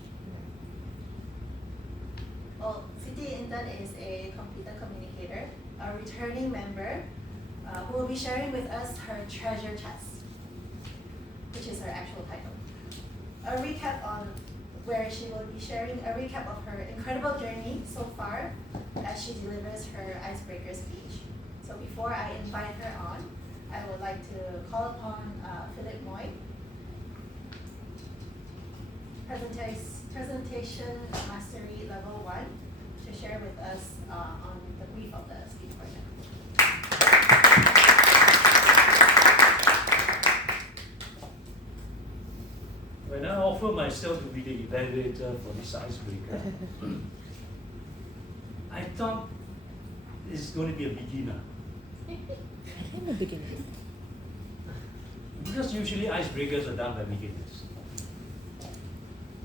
Well, Siti Intan is a competent communicator, a returning member who will be sharing with us her treasure chest, which is her actual title. A recap on where she will be sharing a recap of her incredible journey so far as she delivers her icebreaker speech. So before I invite her on, I would like to call upon Philip Moy, Presentation Mastery Level 1, to share with us on the brief of the speech portion. When I offer myself to be the evaluator for this icebreaker, I thought it's going to be a beginner. I'm a beginner. Because usually icebreakers are done by beginners.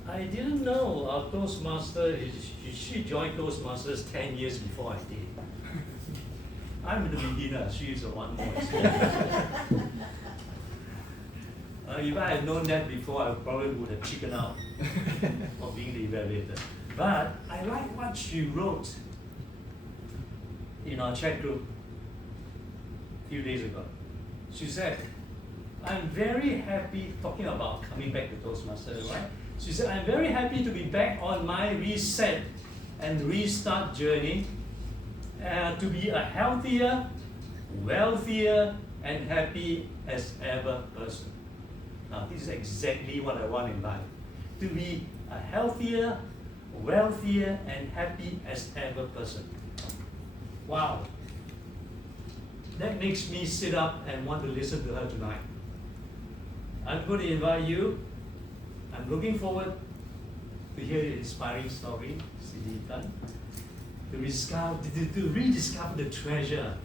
I didn't know our Toastmaster, she joined Toastmasters 10 years before I did. I'm the beginner, she's the one more experienced. If I had known that before, I probably would have chickened out of being the evaluator. But I like what she wrote in our chat group a few days ago. She said, I'm very happy, talking about coming back to Toastmasters, right? She said, I'm very happy to be back on my reset and restart journey to be a healthier, wealthier, and happy as ever person. Now, this is exactly what I want in life. To be a healthier, wealthier, and happy as ever person. Wow. That makes me sit up and want to listen to her tonight. I'm going to invite you. I'm looking forward to hear your inspiring story, Siti Intan, to rediscover the treasure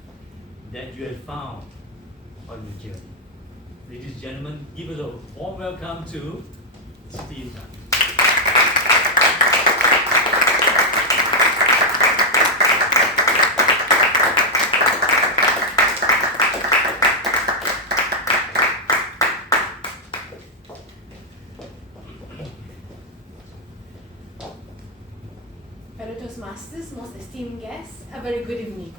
that you have found on your journey. Ladies and gentlemen, give us a warm welcome to Siti Intan. Fellow Toastmasters, most esteemed guests, a very good evening.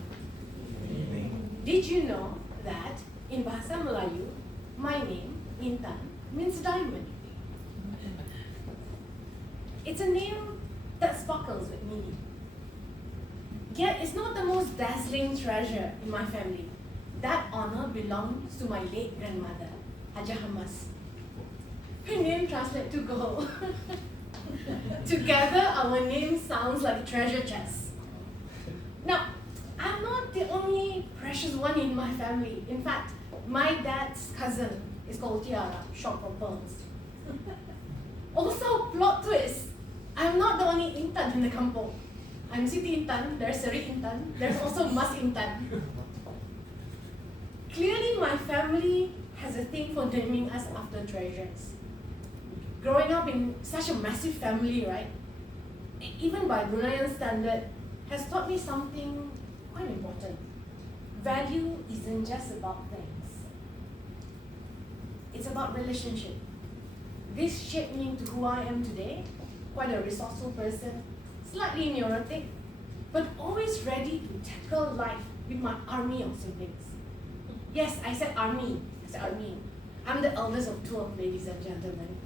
Did you know that in Bahasa Melayu, my name, Intan, means diamond? It's a name that sparkles with meaning. Yet it's not the most dazzling treasure in my family. That honor belongs to my late grandmother, Hajah Hamas. Her name translates to gold. Together, our name sounds like a treasure chest. Now, I'm not the only precious one in my family. In fact, my dad's cousin is called Tiara, short for pearls. Also, plot twist, I'm not the only Intan in the kampung. I'm Siti Intan, there's Seri Intan, there's also Mas Intan. Clearly, my family has a thing for naming us after treasures. Growing up in such a massive family, right, even by Bruneian standard, has taught me something quite important. Value isn't just about things. It's about relationship. This shaped me into who I am today, quite a resourceful person, slightly neurotic, but always ready to tackle life with my army of siblings. Yes, I said army. I'm the eldest of 12, ladies and gentlemen.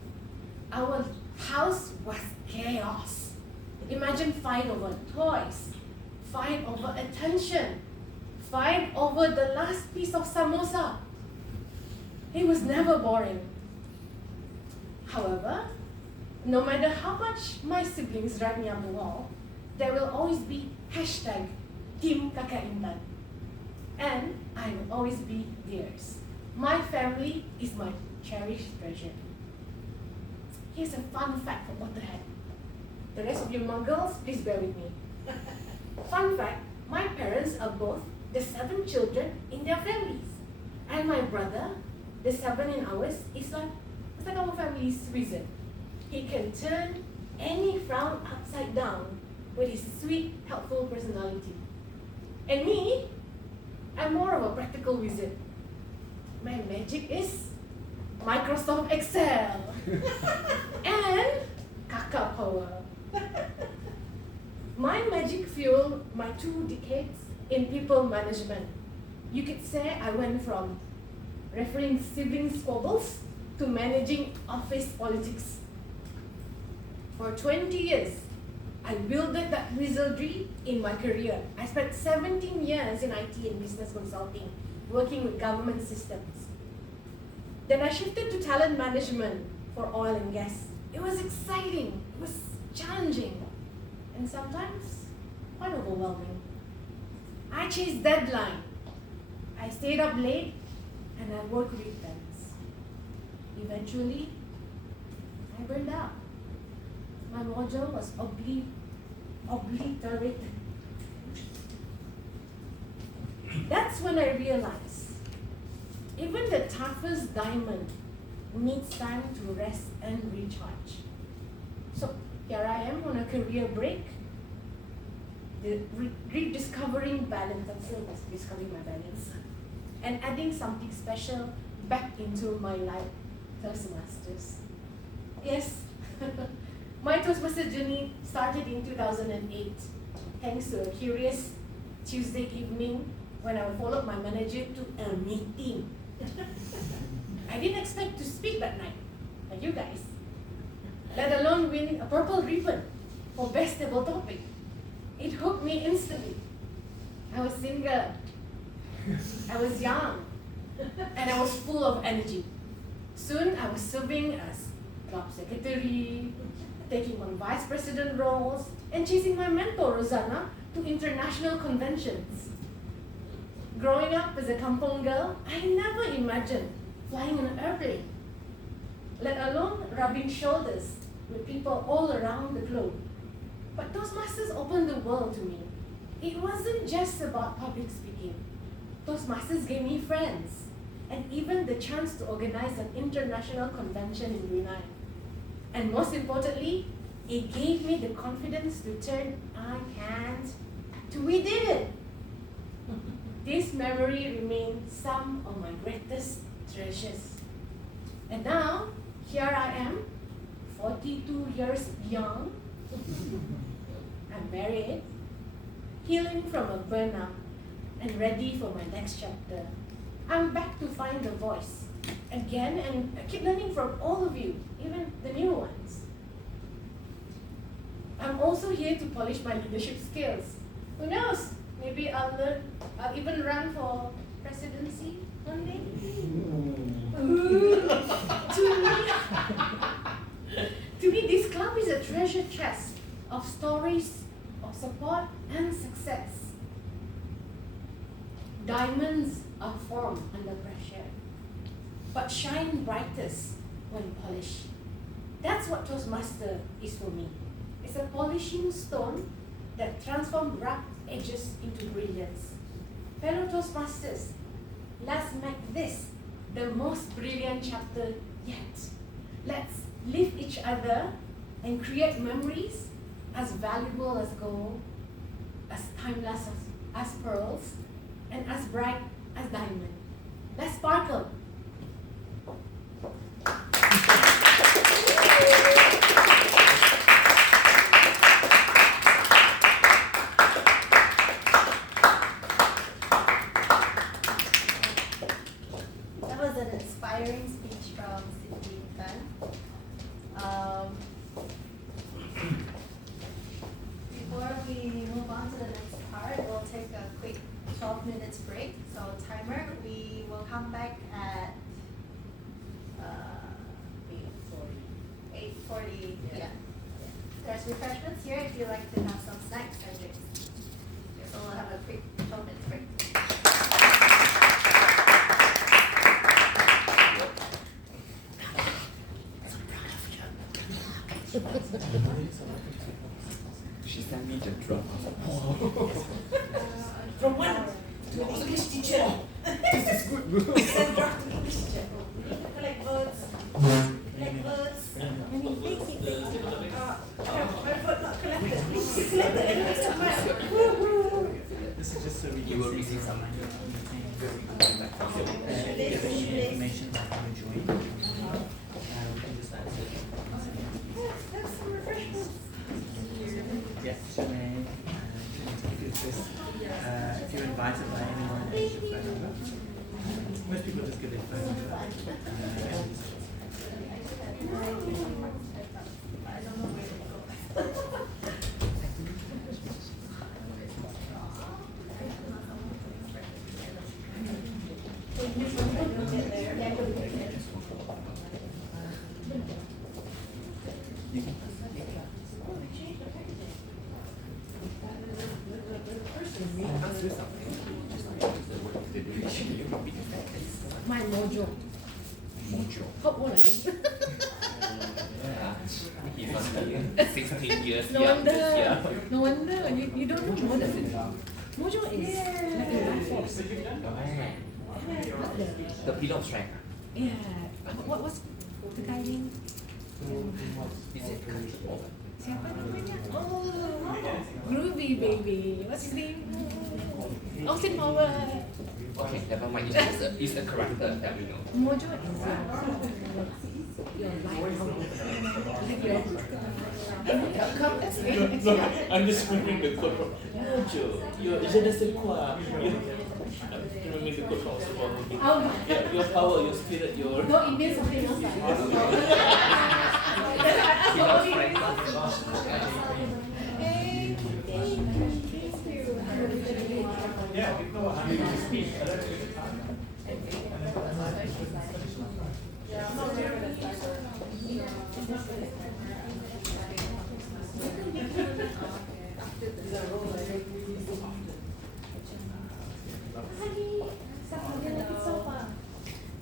Our house was chaos. Imagine fight over toys, fight over attention, fight over the last piece of samosa. It was never boring. However, no matter how much my siblings drive me up the wall, there will always be hashtag Team Kakak Intan. And I will always be theirs. My family is my cherished treasure. Here's a fun fact from what the heck. The rest of you muggles, please bear with me. Fun fact, my parents are both the 7 children in their families. And my brother, the 7 in ours, is like our family's wizard. He can turn any frown upside down with his sweet, helpful personality. And me, I'm more of a practical wizard. My magic is Microsoft Excel and Kakak Power. My magic fueled my 2 decades in people management. You could say I went from refereeing sibling squabbles to managing office politics. For 20 years, I wielded that wizardry in my career. I spent 17 years in IT and business consulting, working with government systems. Then I shifted to talent management for oil and gas. It was exciting, it was challenging, and sometimes quite overwhelming. I chased deadline. I stayed up late and I worked weekends. Eventually, I burned out. My mojo was obliterated. when I realized even the toughest diamond needs time to rest and recharge. So here I am on a career break, rediscovering balance. I'm still discovering my balance, and adding something special back into my life, Toastmasters. Yes, my Toastmaster journey started in 2008, thanks to a curious Tuesday evening when I followed my manager to a meeting. I didn't expect to speak that night, like you guys, let alone win a purple ribbon for best table topic. It hooked me instantly. I was single, I was young, and I was full of energy. Soon I was serving as club secretary, taking on vice president roles, and chasing my mentor Rosanna to international conventions. Growing up as a kampong girl, I never imagined flying on an airplane, let alone rubbing shoulders with people all around the globe. But Toastmasters opened the world to me. It wasn't just about public speaking. Toastmasters gave me friends, and even the chance to organize an international convention in Brunei. And most importantly, it gave me the confidence to turn I can't to we did it. This memory remains some of my greatest treasures. And now, here I am, 42 years young. I'm married, healing from a burnout, and ready for my next chapter. I'm back to find the voice again, and I keep learning from all of you, even the new ones. I'm also here to polish my leadership skills. Who knows? Maybe I'll even run for presidency one day. To me, this club is a treasure chest of stories of support and success. Diamonds are formed under pressure, but shine brightest when polished. That's what Toastmaster is for me. It's a polishing stone that transforms rough edges into brilliance. Fellow Toastmasters, let's make this the most brilliant chapter yet. Let's lift each other and create memories as valuable as gold, as timeless as pearls, and as bright as diamond. Let's sparkle. That was an inspiring speech from Cindy Tan. Before we move on to the next part, we'll take a quick 12 minutes break. So timer, we will come back at 8:40 p.m. There's refreshments here if you'd like to have some snacks and drinks. So we'll have a quick 12 minutes break. She sent me the drum. From one to an English teacher. This is good. Send draft to English teacher. Collect votes. Collect votes. And he takes it. My vote not collected. It's collected. And it's a mark. This is just so we You can will see receive some some get the information that you join. We can just answer. Have some refreshments. Yes, Shanae. If you're invited by anyone, you should phone number. Most people just give their phone number. My mojo. Hope what I He's only 16 years No young this wonder. year. No wonder. You don't know what is it. Mojo is like a life force. The pillow of strength. Yeah. What's the guy name? Is it comfortable? Siapa namanya? Oh, Groovy Baby. What's his name? Austin Powers. Okay, never mind. It's a character that we know. Mojo is your life force. I'm just screaming the quote from Mojo. Je ne sais quoi. You mean the quote from Super movie. Your power, your spirit, your. No, it means something else. Yeah, we go. I mean, speech.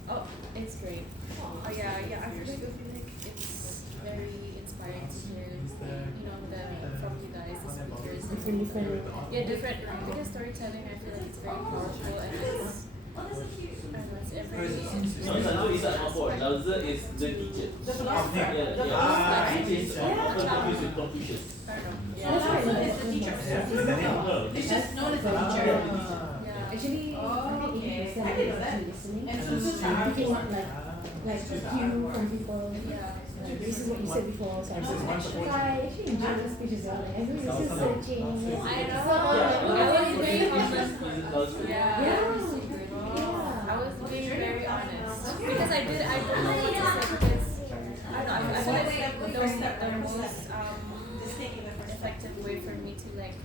Oh, it's great. Oh yeah, I feel like it's very inspiring to hear, from you guys, the speakers. Yeah, different. Because storytelling, I feel like it's very powerful and it's every. No, Lao is not on board. Lao Tzu is the teacher. The philosopher. Which is often confused with Confucius. Is the teacher. It's just known as the teacher. Actually, Okay. I didn't know that. And so picking up like cue from people. This is what you said before, so I actually enjoy the speeches all day. Everyone is just searching. I was very honest. Yeah. I was being very honest because I don't know what to say because I don't know. I feel like the most effective way for me to like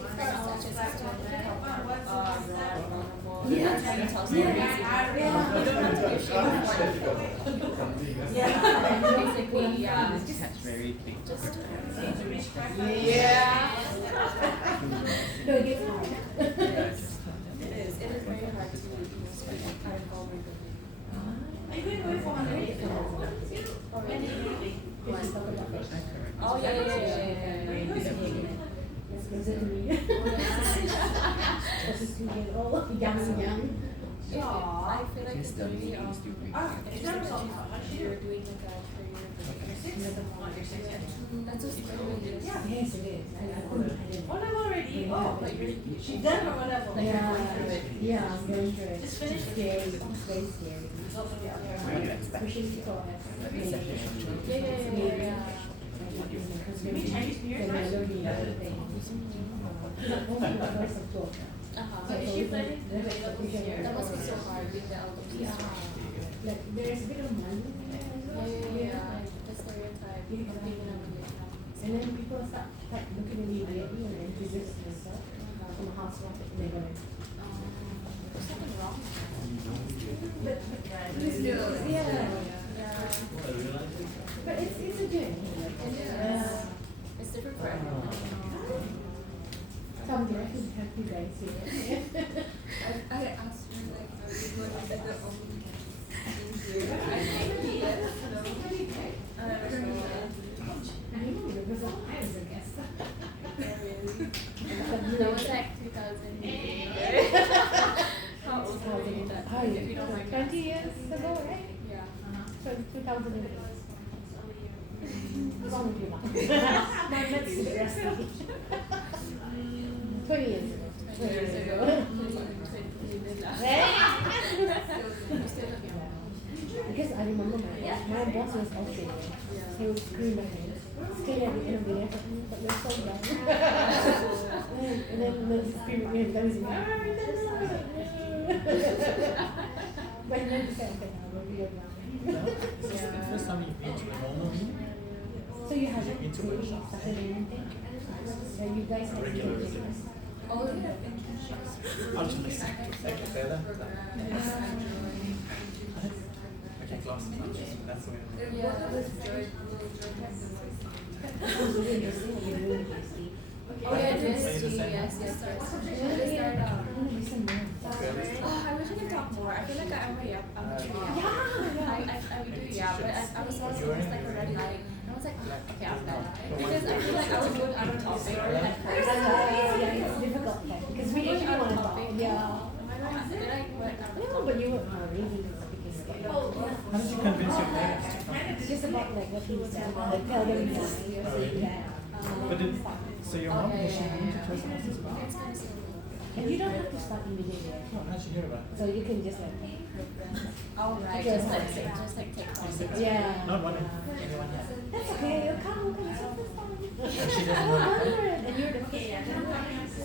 such as to that's how you tell stories. You don't have to be ashamed of what. Basically, That's very big. just No, it gets hard. it is very hard to speak out of all my Are you going away for holiday? Let's talk about it. Oh yeah. Listen to me. 42 years old, young. I feel like it's very In terms of how much you're doing like a career. That's just really Yeah. Yes, it is. I didn't. One level already? Oh, but she's done her one level. Yeah, I'm going through it. Just finished It's scary. It's very scary. It's also the other. Especially for us. Yeah. You mean Chinese New Year, The right? melody and everything. Only the voice of God. Uh-huh. Is she planning to do it That must be so hard being the album. Like, there's a bit of money in there as well. The stereotype of being an album. And then people start like looking at me weirdly and enthusiastic and stuff from a housewife and they're going, There's something wrong. But it's a journey. It's different for everyone. So I'm glad to have you guys here. I asked her like, are we going to be the only in here? I think yes. I don't know because I was a guest. That was like 2000. How old were you that? If you don't mind me 20 years ago, right? Yeah. So 2008. How long have you not? No, let's see the rest of it. 20 years ago. 20 years ago. Because I remember my boss was Australian. He would scream at me. Stay at the end of the day, but you're so young. And then the scream at me and tells me, but he never said that I will be around. First time you've been to a normal meeting? So you haven't really started anything? And you guys have been All of the internships. Ultimately, better. Okay, glasses, that's the way. What was Joy? It was really interesting. It was really interesting. Oh yeah, yes. I wish I could talk more. I feel like I'm already up. I'm sure. I do, yeah. But I was also just like already like, I was like, okay, I'm done. Because I feel like I was going out of topic at first. Yeah, it's difficult because we please tell them that. But so your mom, has she been to Toastmasters before? And you don't have to start immediately. Oh, how'd you hear about it? So you can just like Alright, Just just like- like take classes. yeah. Not one. Anyone has. That's okay. You'll come. And she doesn't want it. And you're the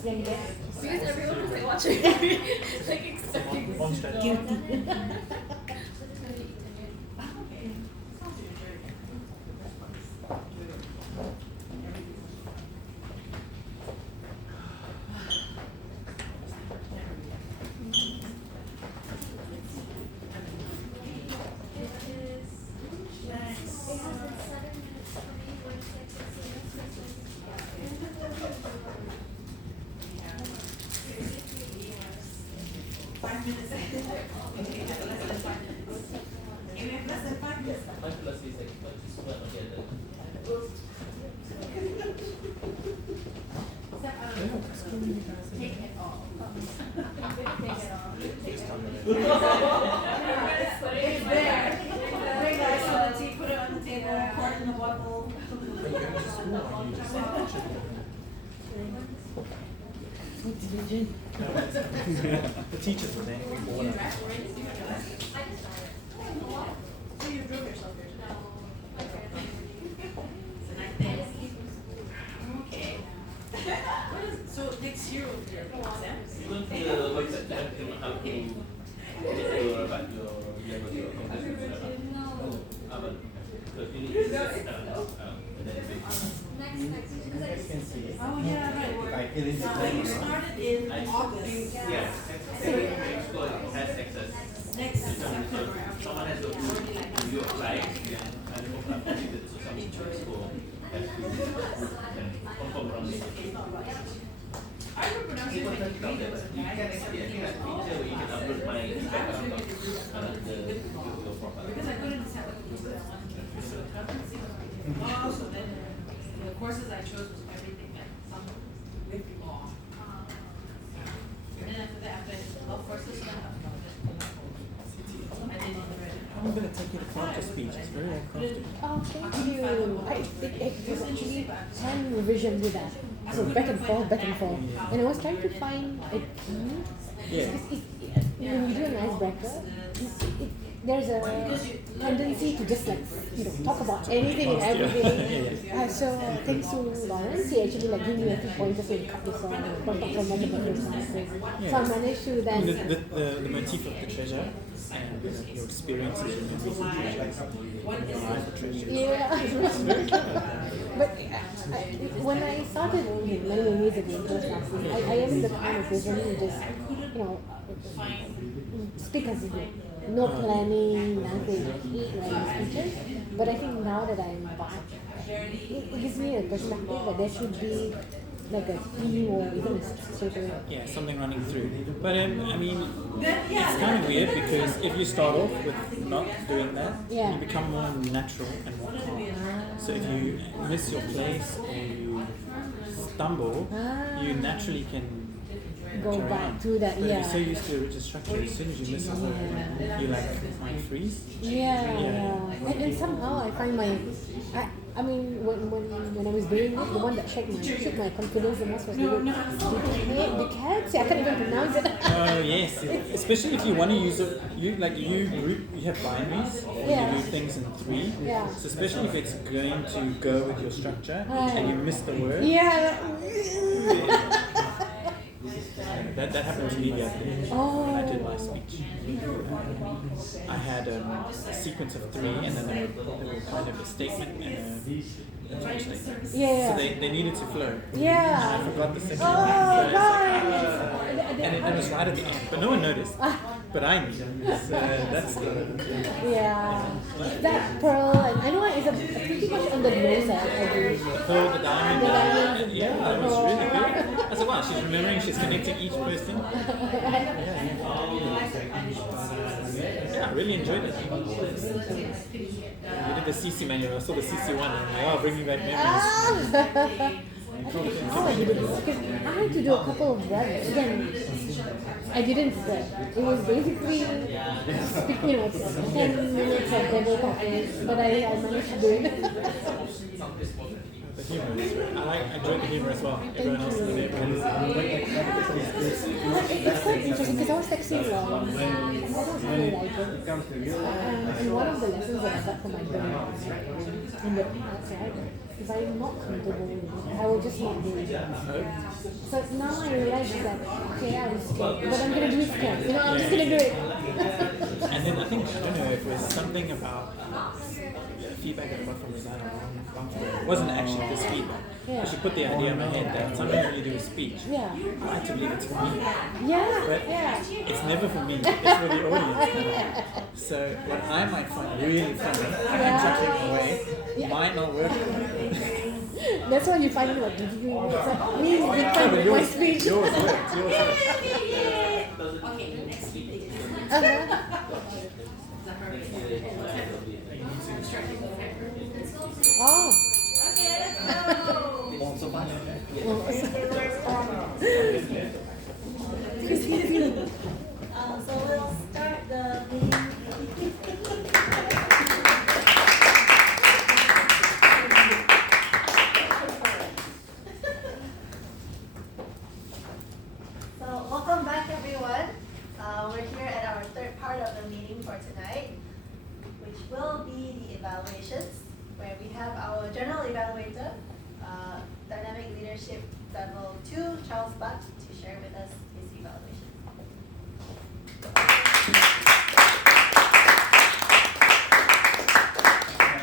youngest. Because everyone was like watching me, like expecting Mom this to strategy. go. Five plus is like what is one or the other. It's there. Bring the ice on the tea, put it on the table, pour it in the bottle. Are you going to school or you just the teachers were there. We bought them. So you drove yourself here today? It's a nice day. Okay. So next year will be your exams? You go to the website to have them how to get your about your competition. But you need to and then Oh, yeah, right. So you started in August. yeah. School has access. Next September. Someone has to you apply and completed so some school has to confirm from the I will pronounce it like you can upload my Instagram your profile. because I couldn't decide what to do. Oh, so then the courses I chose was everything like some with law. And then after that, after health courses, then I did I'm going to take you to practice speech. It's very well crafted. Oh, thank you. I think it was actually hand revision with that. So back and forth, and I was trying to find a key. Yeah. Because when you do an icebreaker, there's a tendency to just like talk about anything and everything. So thanks to Lawrence, he actually like gave me a few pointers to cut this off and talk so much about this one. So I managed to I mean, then. the motif of the treasure and your experiences and everything. Your life of treasure. Yeah. But when I started many years ago in Toastmasters, I am the kind of person who just, speak as you do. No planning, nothing, like speeches. But I think now that I'm back, it gives me a perspective that there should be like a theme or even a structure. Yeah, something running through. But I mean, it's kind of weird because if you start off with not doing that, you become more natural and more calm. So if you miss your place or you stumble, you naturally can go back to that. But if you're so used to a rigid structure, as soon as you miss a word, you like find freeze. And somehow I find I mean, when I was doing it, the one that shook my confidence the most was the cats. I can't even pronounce it. Oh yes, especially if you want to use it, you have binaries, you do things in three. Yeah. So especially if it's going to go with your structure and you miss the word. That happened to me the other day when I did my speech. I had a sequence of three, and then there were kind of a statement and a punchline. So they needed to flow. And I forgot the second one. So it's like, and it was right at the end, but no one noticed. But I knew. So that's good. That pearl, and I know it's a pretty much on the nose side. I do. The pearl, the diamond, that was really good. I said, wow, she's remembering, she's connecting each person. I really enjoyed it. We did the CC manual, I saw the CC one, and I'm like, oh, bring me back memories. how I did it was because I had to do a couple of reps. Again, I didn't prep. It was basically, 10 minutes of table topics, but I managed to do it. The humor. I enjoyed the humor as well. Everyone else in the neighborhood. It's quite interesting because I was texting Lauren and I don't really like it. And one of the lessons that I got from my grandma in the past, right? If I'm not comfortable with it, I will just not do it. So now I realize that, okay, I was scared, but I'm going to do it scared. I'm just going to do it. And then I don't know, it was something about feedback that I got from Rosanna. It wasn't actually this feedback. Yeah. But she put the idea in my head that something when you do a speech, Yeah. I like to believe it's for me. Yeah. But Yeah. it's never for me, it's for the audience. So what I might find really funny and chuckling away might not work. That's why you find it like, it's like really different with my speech. Yours works. Okay, next meeting. Oh. Okay, let's go. Also fun. So we'll start the meeting. So welcome back, everyone. We're here at our third part of the meeting for tonight, which will be the evaluations, where we have our general evaluator, Dynamic Leadership Level 2, Charles Butt, to share with us his evaluation.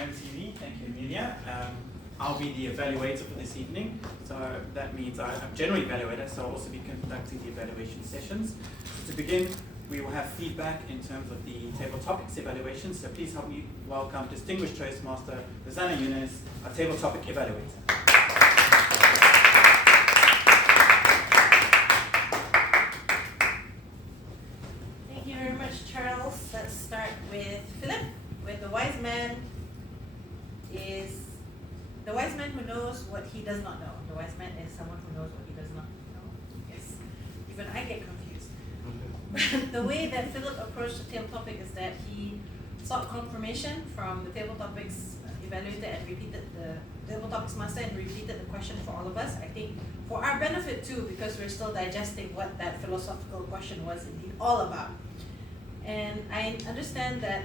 MTV, thank you, Amelia. I'll be the evaluator for this evening. So that means I'm general evaluator, so I'll also be conducting the evaluation sessions. So to begin, we will have feedback in terms of the table topics evaluation. So please help me welcome distinguished Toastmaster Rosanna Younes, our table topic evaluator. Thank you very much, Charles. Let's start with Philip. With the wise man who knows what he does not know. The wise man is someone who knows what he does not know. Yes. Even I get confused. The way that Philip approached the table topic is that he sought confirmation from the table topics evaluator and repeated the table topics master and repeated the question for all of us. I think for our benefit too, because we're still digesting what that philosophical question was indeed all about. And I understand that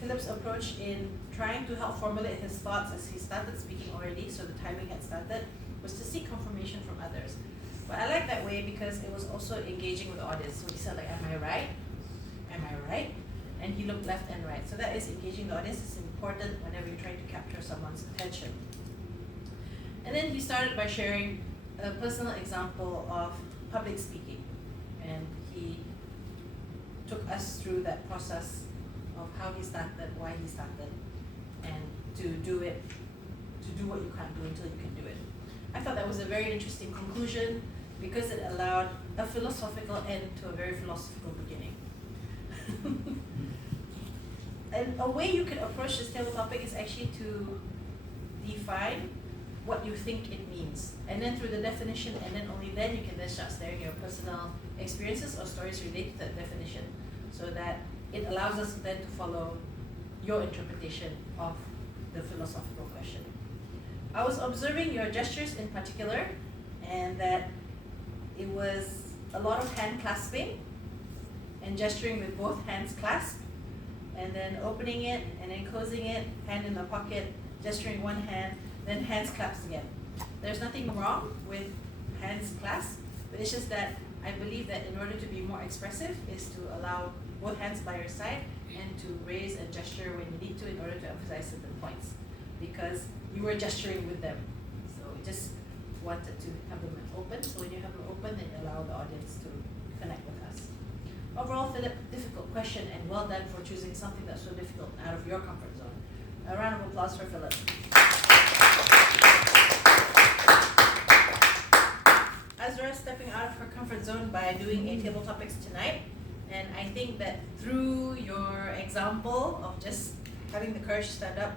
Philip's approach in trying to help formulate his thoughts as he started speaking already, so the timing had started, was to seek confirmation from others. But I like that way because it was also engaging with the audience. So he said like, am I right? Am I right? And he looked left and right. So that is engaging the audience. It's important whenever you're trying to capture someone's attention. And then he started by sharing a personal example of public speaking. And he took us through that process of how he started, why he started, and to do what you can't do until you can do it. I thought that was a very interesting conclusion because it allowed a philosophical end to a very philosophical beginning. And a way you can approach this table topic is actually to define what you think it means. And then through the definition, and then only then you can then start sharing your personal experiences or stories related to that definition, so that it allows us then to follow your interpretation of the philosophical question. I was observing your gestures in particular, and that it was a lot of hand clasping and gesturing with both hands clasped, and then opening it and then closing it, hand in the pocket, gesturing one hand, then hands clasped again. There's nothing wrong with hands clasped, but it's just that I believe that in order to be more expressive is to allow both hands by your side and to raise and gesture when you need to in order to emphasize certain points, because you were gesturing with them. So we just wanted to have them open. So when you have them open, then you allow the audience to connect with us. Overall, Philip, difficult question, and well done for choosing something that's so difficult out of your comfort zone. A round of applause for Philip. Azra stepping out of her comfort zone by doing a table topics tonight. And I think that through your example of just having the courage to stand up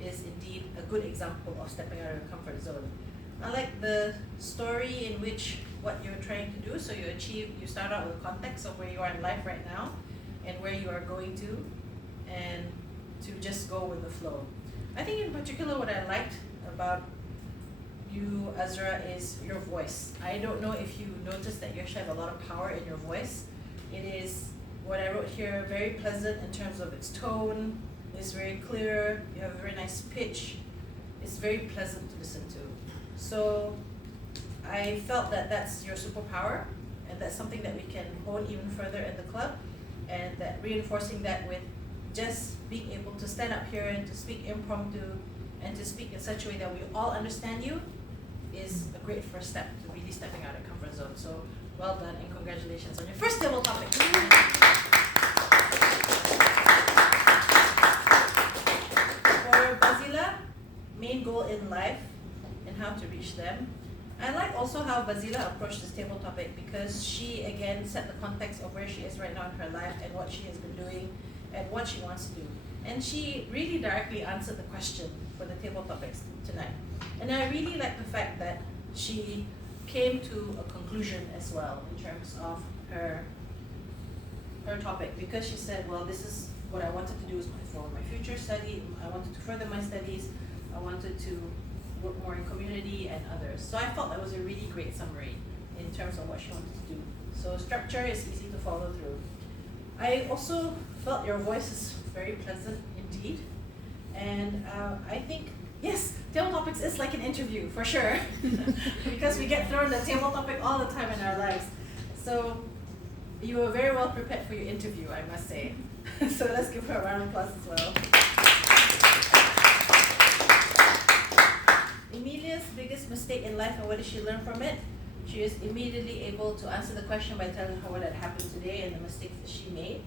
is indeed a good example of stepping out of your comfort zone. I like the story in which what you're trying to do. So you start out with context of where you are in life right now and where you are going to, and to just go with the flow. I think in particular what I liked about you, Azra, is your voice. I don't know if you noticed that you actually have a lot of power in your voice. It is, what I wrote here, very pleasant in terms of its tone. It's very clear. You have a very nice pitch. It's very pleasant to listen to. So I felt that that's your superpower, and that's something that we can hone even further in the club, and that reinforcing that with just being able to stand up here and to speak impromptu and to speak in such a way that we all understand you is a great first step to really stepping out of comfort zone. So well done and congratulations on your first table topic. For Bazila, main goal in life and how to reach them. I like also how Bazila approached this table topic, because she again set the context of where she is right now in her life and what she has been doing and what she wants to do. And she really directly answered the question for the table topics tonight. And I really like the fact that she came to a conclusion as well in terms of her topic, because she said, well, this is what I wanted to do for my future study. I wanted to further my studies. I wanted to work more in community and others. So I thought that was a really great summary in terms of what she wanted to do. So structure is easy to follow through. I also felt your voice is very pleasant indeed. And I think, yes, table topics is like an interview for sure, because we get thrown the table topic all the time in our lives. So you were very well prepared for your interview, I must say. So let's give her a round of applause as well. Emilia's biggest mistake in life, and what did she learn from it? She was immediately able to answer the question by telling her what had happened today and the mistakes that she made.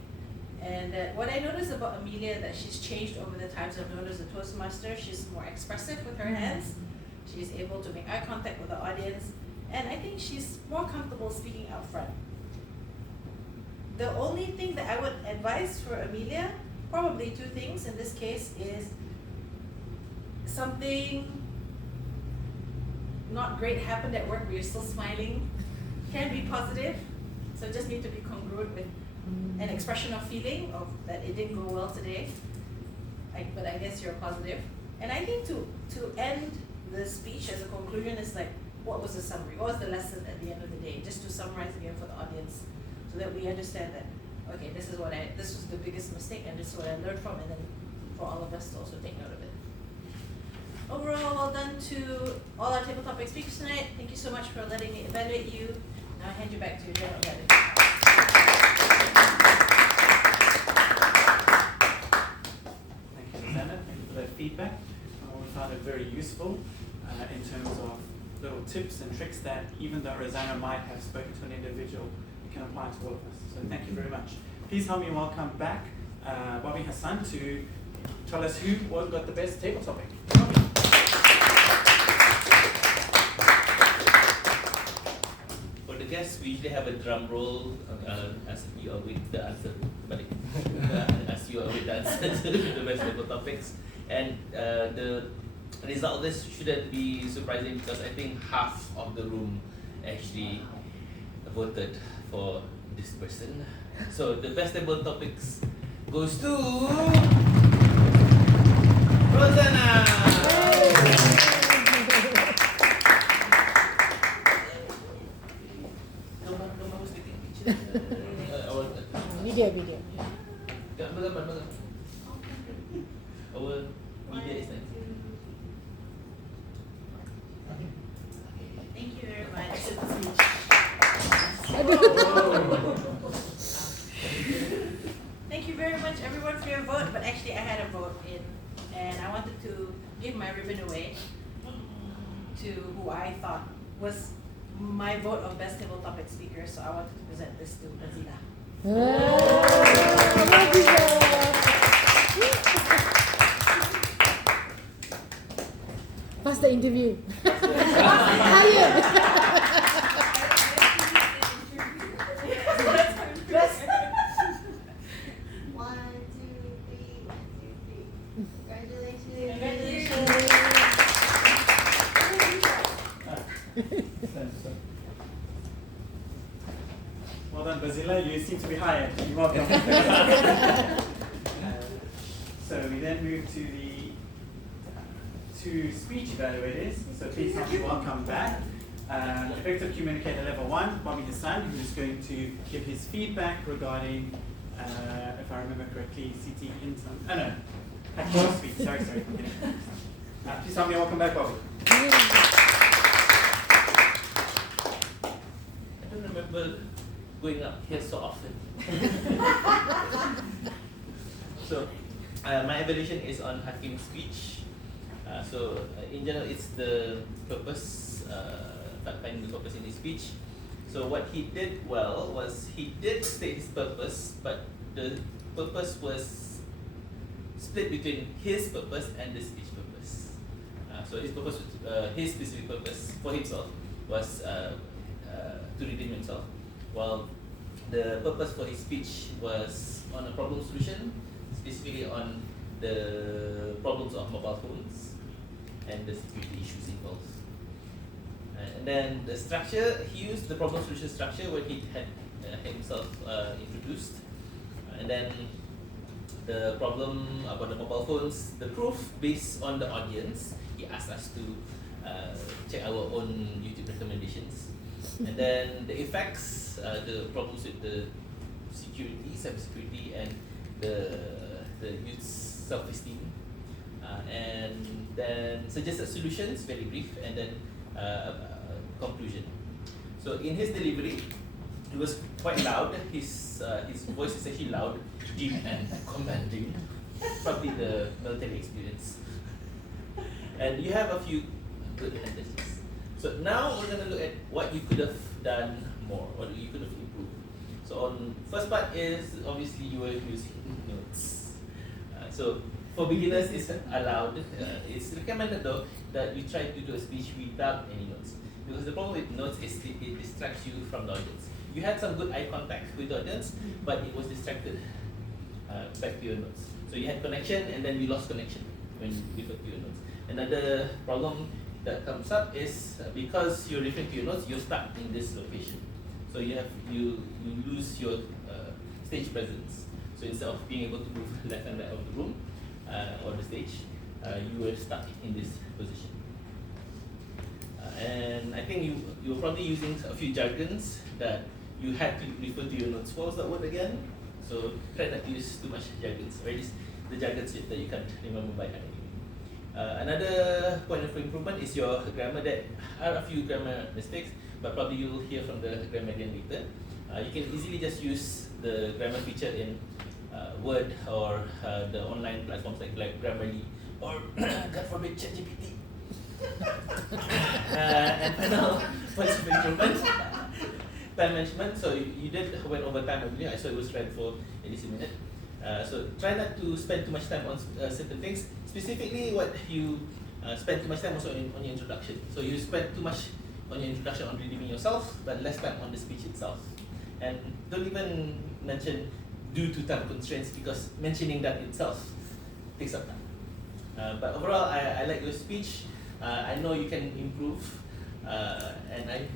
And what I noticed about Amelia, that she's changed over the times I've known her as a Toastmaster. She's more expressive with her hands. She's able to make eye contact with the audience. And I think she's more comfortable speaking out front. The only thing that I would advise for Amelia, probably two things in this case, is something not great happened at work, but you're still smiling. Can be positive, so just need to be congruent with an expression of feeling of that it didn't go well today, but I guess you're positive. And I think to end the speech as a conclusion is like, what was the summary? What was the lesson at the end of the day? Just to summarize again for the audience, so that we understand that, okay, this was the biggest mistake, and this is what I learned from, and then for all of us to also take note of it. Overall, well done to all our table topic speakers tonight. Thank you so much for letting me evaluate you. Now I hand you back to your general evaluation. Thank you, Rosanna. Thank you for that feedback. We found it very useful in terms of little tips and tricks that even though Rosanna might have spoken to an individual, it can apply to all of us. So thank you very much. Please help me welcome back Bobby Hassan to tell us who got the best table topic. Bobby. For the guests, we usually have a drum roll as you await the answer. As you await the answer to the best table topics. And the result of this shouldn't be surprising, because I think half of the room actually voted for this person. So the best table topics goes to Rosanna! Video. Our media is nice. Thank you very much. Thank you very much, everyone, for your vote. But actually, I had a vote in, and I wanted to give my ribbon away to who I thought was my vote of best table topic speaker. So I wanted to present this to Bazila. Pass the interview. Congratulations. Well done, Basila. You seem to be hired. You're welcome. So we then move to the two speech evaluators. So please help me welcome back. Effective Communicator Level 1, Bobby Hassan, who is going to give his feedback regarding, if I remember correctly, CT intern. Oh no, actual speech. Sorry. Please help me welcome back, Bobby. I don't remember going up here so often. So, my evaluation is on Hakim's speech. In general, it's the purpose, finding the purpose in his speech. So what he did well was he did state his purpose, but the purpose was split between his purpose and the speech purpose. So his purpose, his specific purpose for himself was to redeem himself, while the purpose for his speech was on a problem solution, specifically on the problems of mobile phones and the security issues involved. And then the structure, he used the problem solution structure where he had himself introduced. And then the problem about the mobile phones, the proof based on the audience, he asked us to check our own YouTube recommendations. And then the effects, the problems with the security, cybersecurity, and the youth's self-esteem. And then suggested solutions, very brief, and then conclusion. So in his delivery, it was quite loud. His voice is actually loud, deep, and commanding. Probably the military experience. And you have a few good tendencies. So now we're gonna look at what you could have done more, what you could have improved. So on first part is obviously you were using notes. So for beginners, it's allowed. It's recommended though that you try to do a speech without any notes, because the problem with notes is it distracts you from the audience. You had some good eye contact with the audience, but it was distracted back to your notes. So you had connection, and then you lost connection when you referred to your notes. Another problem that comes up is because you're referring to your notes, you're stuck in this location. So you lose your stage presence. So instead of being able to move left and right of the room or the stage, you were stuck in this position. And I think you were probably using a few jargons that you had to refer to your notes. What was that word again? So try not to use too much jargons, or at least the jargons that you can't remember by heart. Another point of improvement is your grammar. There are a few grammar mistakes, but probably you'll hear from the grammarian later. You can easily just use the grammar feature in Word or the online platforms like Grammarly or God forbid ChatGPT. And final points of improvement, time management. So you did went over time, I believe. I saw it was read for at least a minute. So try not to spend too much time on certain things. Specifically, what you spend too much time also on your introduction. So you spend too much on your introduction on redeeming yourself, but less time on the speech itself. And don't even mention due to time constraints, because mentioning that itself takes up time. But overall, I like your speech. I know you can improve, and I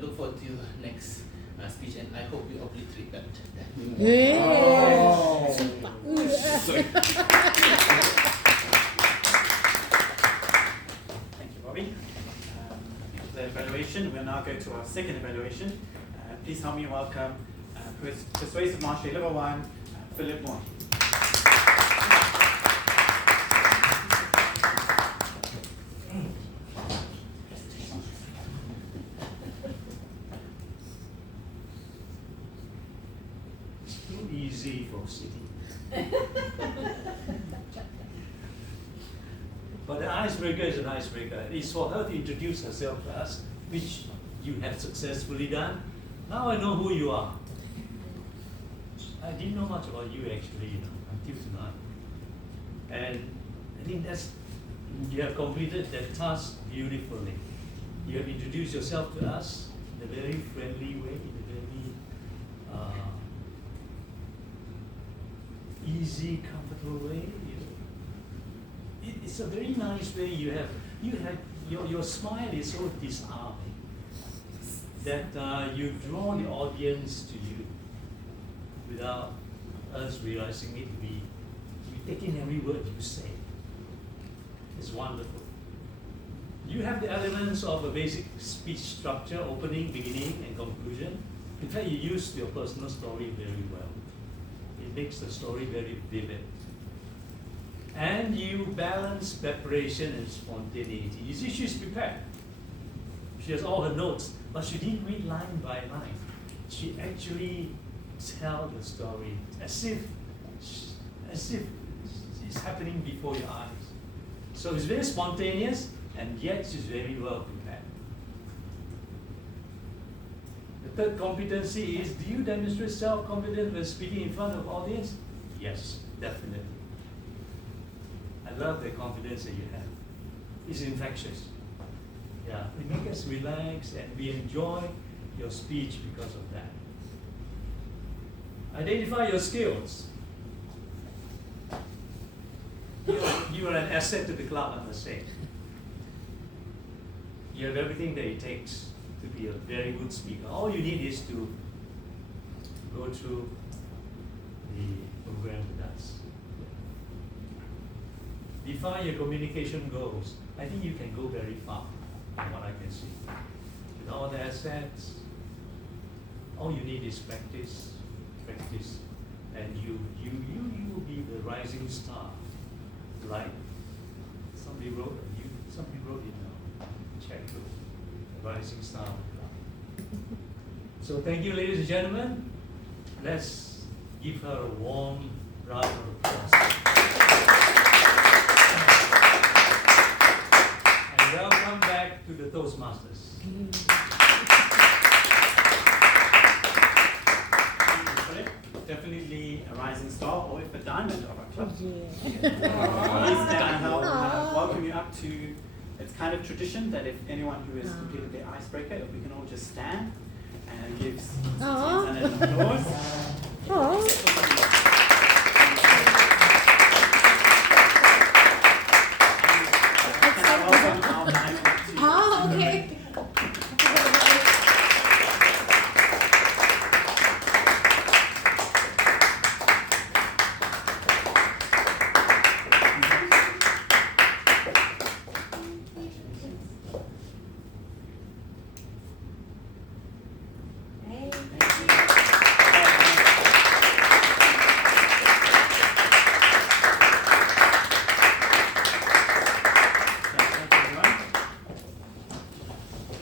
look forward to your next speech, and I hope you obliterate that. Oh. Thank you, Bobby. The evaluation, we'll now go to our second evaluation. Please help me welcome Persuasive Mastery Level 1, Philip Moore. It's too easy for City. But the icebreaker is an icebreaker. It's for her to introduce herself to us, which you have successfully done. Now I know who you are. I didn't know much about you actually, until tonight. And I think you have completed that task beautifully. You have introduced yourself to us in a very friendly way, in a very easy, comfortable way. It's a very nice way. Your smile is so disarming. that you draw the audience to you without us realizing it. We take in every word you say. It's wonderful. You have the elements of a basic speech structure, opening, beginning, and conclusion. In fact, you use your personal story very well. It makes the story very vivid. And you balance preparation and spontaneity. You see, she's prepared. She has all her notes, but she didn't read line by line. She actually tells the story as if it's happening before your eyes. So it's very spontaneous, and yet she's very well prepared. The third competency is, do you demonstrate self-confidence when speaking in front of audience? Yes, definitely. I love the confidence that you have. It's infectious. Yeah, it makes us relax and we enjoy your speech because of that. Identify your skills. You are an asset to the club, I must say. You have everything that it takes to be a very good speaker. All you need is to go through the program with us. Define your communication goals. I think you can go very far, from what I can see. With all the assets, all you need is practice, and you will be the rising star. Like somebody wrote it now. Check the rising star. So thank you, ladies and gentlemen. Let's give her a warm round of applause. And welcome back to the Toastmasters. Definitely a rising star, or if a diamond of our club. Yeah. I'll welcome you up to, it's kind of tradition that if anyone who has completed their icebreaker, if we can all just stand and give an applause. And I welcome our diamond to Okay.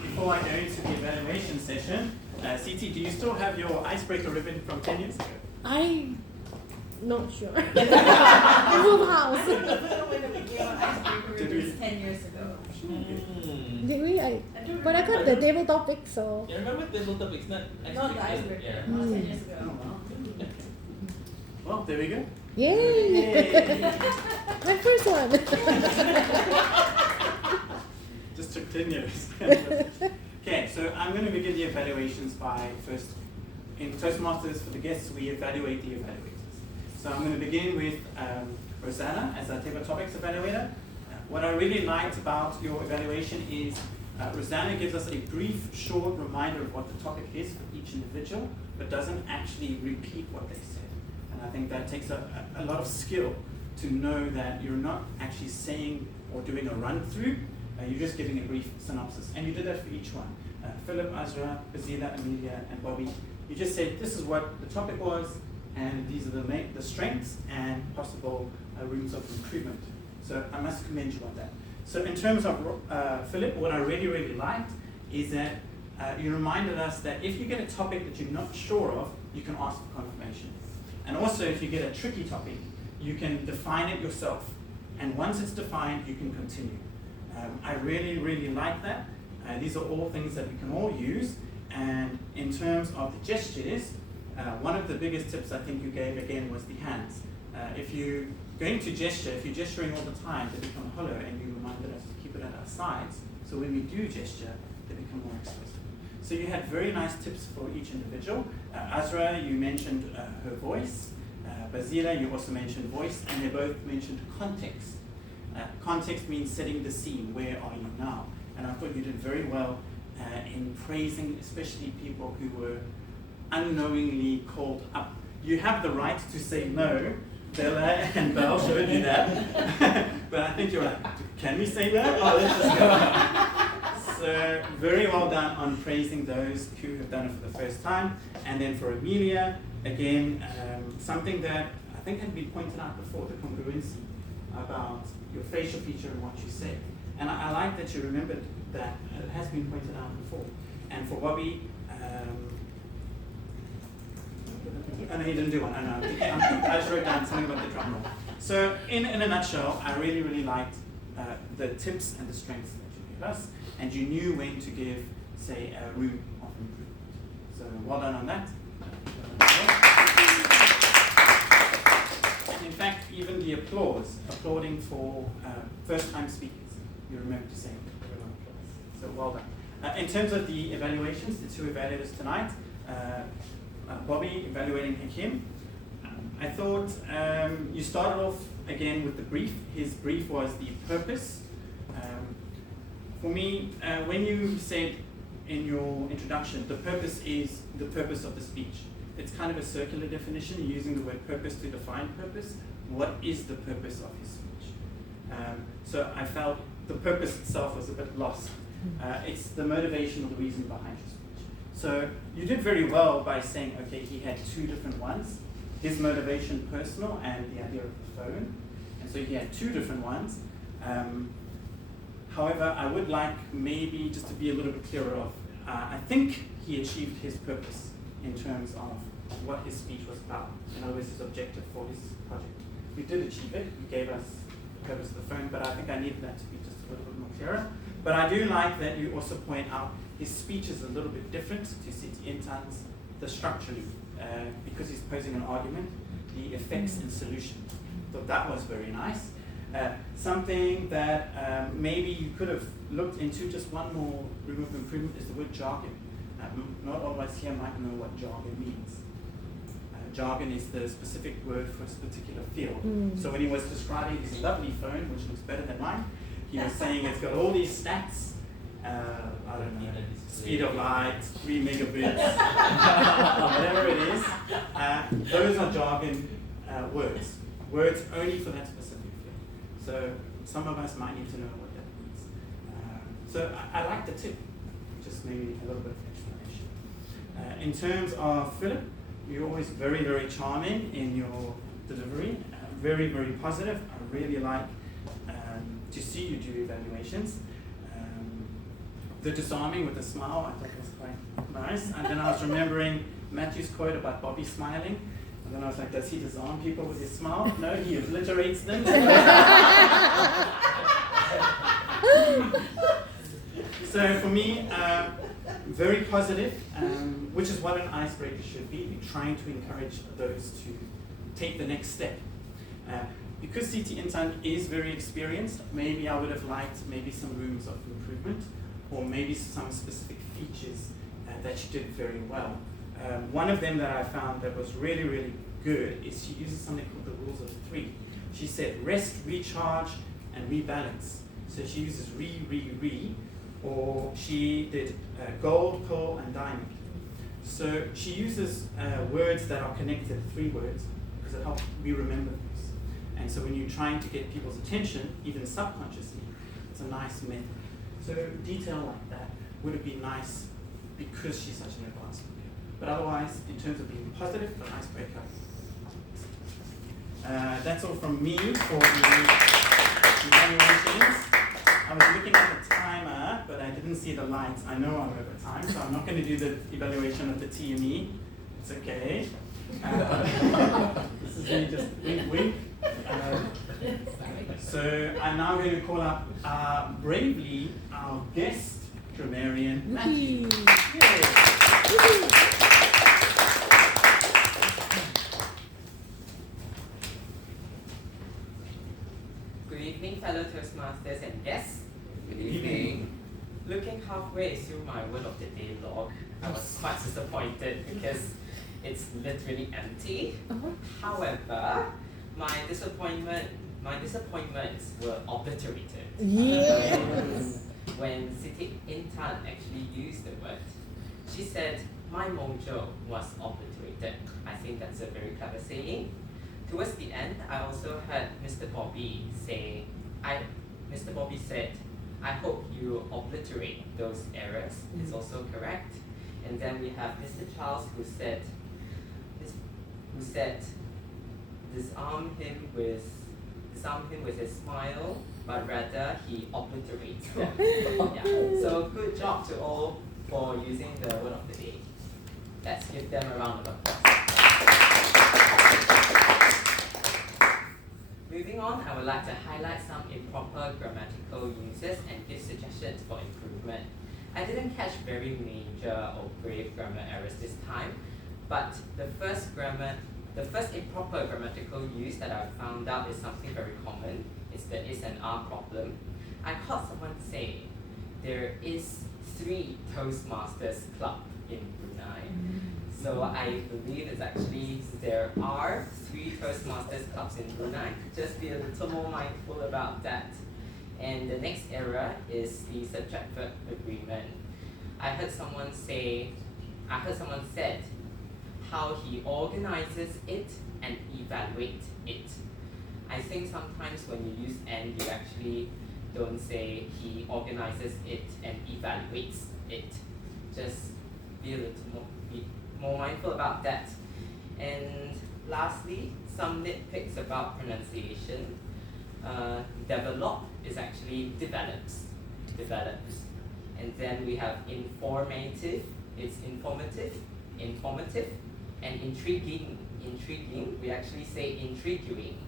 Before I go into the evaluation session, CT, do you still have your icebreaker ribbon from 10 years ago? I'm not sure. I moved house. When we gave out icebreaker Did we? ribbons 10 years ago. Did we? But I got the table topic, so. Yeah, remember table topics, not Not the icebreaker. Yeah. That was 10 years ago. Well, there we go. Yay! My first one. Just took 10 years. Okay, so I'm going to begin the evaluations by first, in Toastmasters for the guests, we evaluate the evaluators. So I'm going to begin with Rosanna as our table topics evaluator. What I really liked about your evaluation is Rosanna gives us a brief, short reminder of what the topic is for each individual, but doesn't actually repeat what they said. And I think that takes a lot of skill to know that you're not actually saying or doing a run-through, you're just giving a brief synopsis. And you did that for each one. Philip, Azra, Bazila, Amelia, and Bobby, you just said this is what the topic was, and these are the strengths and possible rooms of improvement. So I must commend you on that. So in terms of Philip, what I really, really liked is that you reminded us that if you get a topic that you're not sure of, you can ask for confirmation. And also if you get a tricky topic, you can define it yourself. And once it's defined, you can continue. I really, really like that. These are all things that we can all use. And in terms of the gestures, one of the biggest tips I think you gave again was the hands. If you're going to gesture, if you're gesturing all the time, they become hollow, and you reminded us to keep it at our sides. So when we do gesture, they become more expressive. So you had very nice tips for each individual. Azra, you mentioned her voice. Bazila, you also mentioned voice, and they both mentioned context. Context means setting the scene. Where are you now? And I thought you did very well in praising especially people who were unknowingly called up. You have the right to say no. Bella and Belle showed you that. But I think you're like, can we say no? Oh, let's just go. So very well done on praising those who have done it for the first time. And then for Amelia, again, something that I think had been pointed out before, the congruency about your facial feature and what you said. And I like that you remembered that it has been pointed out before. And for Bobby, oh no, he didn't do one. Oh, no. I just wrote down something about the drum roll. So in a nutshell, I really, really liked the tips and the strengths that you gave us, and you knew when to give, say, a room of improvement. So well done on that. In fact, even the applauding for first-time speakers, you remember to say so well done. In terms of the evaluations, the two evaluators tonight, Bobby evaluating Hakim, I thought you started off again with the brief. His brief was the purpose. For me, when you said in your introduction, the purpose is the purpose of the speech. It's kind of a circular definition, you're using the word purpose to define purpose. What is the purpose of his speech? So I felt the purpose itself was a bit lost. It's the motivation or the reason behind his speech. So you did very well by saying, okay, he had two different ones. His motivation personal and the idea of the phone. And so he had two different ones. However, I would like maybe just to be a little bit clearer of, I think he achieved his purpose in terms of what his speech was about. In other words, his objective for his project. We did achieve it. He gave us the purpose of the phone, but I think I needed that to be just a little bit more clearer. But I do like that you also point out his speech is a little bit different to Siti Intan's, the structurally, because he's posing an argument, the effects and solution. So that was very nice. Something that maybe you could have looked into, just one more room of improvement, is the word jargon. Not all of us here might know what jargon means. Jargon is the specific word for a particular field. So when he was describing his lovely phone, which looks better than mine, he was saying it's got all these stats, I don't know, speed of light, 3 megabits, whatever it is. Those are jargon words. Words only for that specific field. So some of us might need to know what that means. So I like the tip, just maybe a little bit of explanation. In terms of Philip, you're always very, very charming in your delivery, very, very positive. I really like to see you do evaluations. The disarming with a smile, I thought was quite nice. And then I was remembering Matthew's quote about Bobby smiling. And then I was like, does he disarm people with his smile? No, he obliterates them. So for me, very positive, which is what an icebreaker should be. We're trying to encourage those to take the next step. Because Siti Intan is very experienced, maybe I would have liked maybe some rooms of improvement, or maybe some specific features that she did very well. One of them that I found that was really, really good is she uses something called the rules of 3. She said rest, recharge, and rebalance. So she uses re, or she did gold, pearl, and diamond. So she uses words that are connected, 3 words, because it helps me remember this. And so when you're trying to get people's attention, even subconsciously, it's a nice method. So detail like that would have been nice because she's such an advanced speaker. But otherwise, in terms of being positive, an icebreaker. That's all from me for the evaluations. I was looking at the timer, but I didn't see the lights. I know I'm over time, so I'm not going to do the evaluation of the TME. It's okay. This is me just wink, wink. So I'm now going to call up bravely our guest grammarian, Matthew. Good evening, fellow Toastmasters and guests. Good evening. Looking halfway through my word of the day log, I was quite disappointed because it's literally empty. However, my disappointments were obliterated. Yes. when Siti Intan actually used the word. She said, my mojo was obliterated. I think that's a very clever saying. Towards the end, I also heard Mr. Bobby say, Mr. Bobby said, I hope you obliterate those errors. It's also correct. And then we have Mr. Charles who said, disarm him with his smile, but rather he obliterates them. Yeah. So good job to all for using the word of the day. Let's give them a round of applause. Moving on, I would like to highlight some improper grammatical uses and give suggestions for improvement. I didn't catch very major or grave grammar errors this time, but the first improper grammatical use that I found out is something very common. It's the is and are problem. I caught someone say there is 3 Toastmasters club in Brunei. So I believe it's actually there are 3 Toastmasters clubs in Brunei. Just be a little more mindful about that. And the next error is the subject-verb agreement. I heard someone said how he organizes it and evaluates it. I think sometimes when you use and, you actually don't say he organizes it and evaluates it. Just be a little more mindful about that. And lastly, some nitpicks about pronunciation. Develop is actually develops. And then we have informative, it's informative, and intriguing, we actually say intriguing.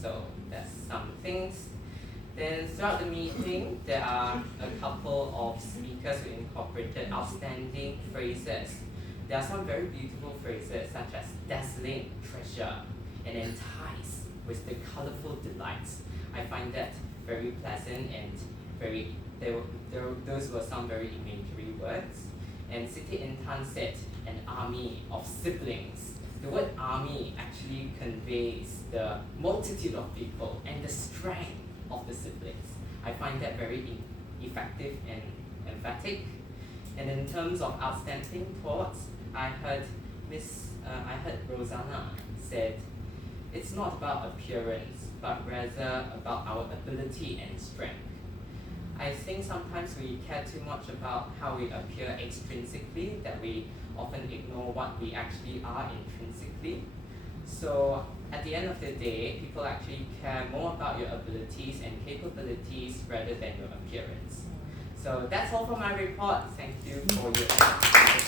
So that's some things. Then throughout the meeting, there are a couple of speakers who incorporated outstanding phrases. There are some very beautiful phrases such as dazzling, treasure, and entice with the colorful delights. I find that very pleasant and those were some very imagery words. And Siti Intan said, an army of siblings. The word army actually conveys the multitude of people and the strength of the siblings. I find that very effective and emphatic. And in terms of outstanding thoughts, I heard Rosanna said, it's not about appearance, but rather about our ability and strength. I think sometimes we care too much about how we appear extrinsically that we often ignore what we actually are intrinsically. So at the end of the day, people actually care more about your abilities and capabilities rather than your appearance. So that's all for my report. Thank you for your attention.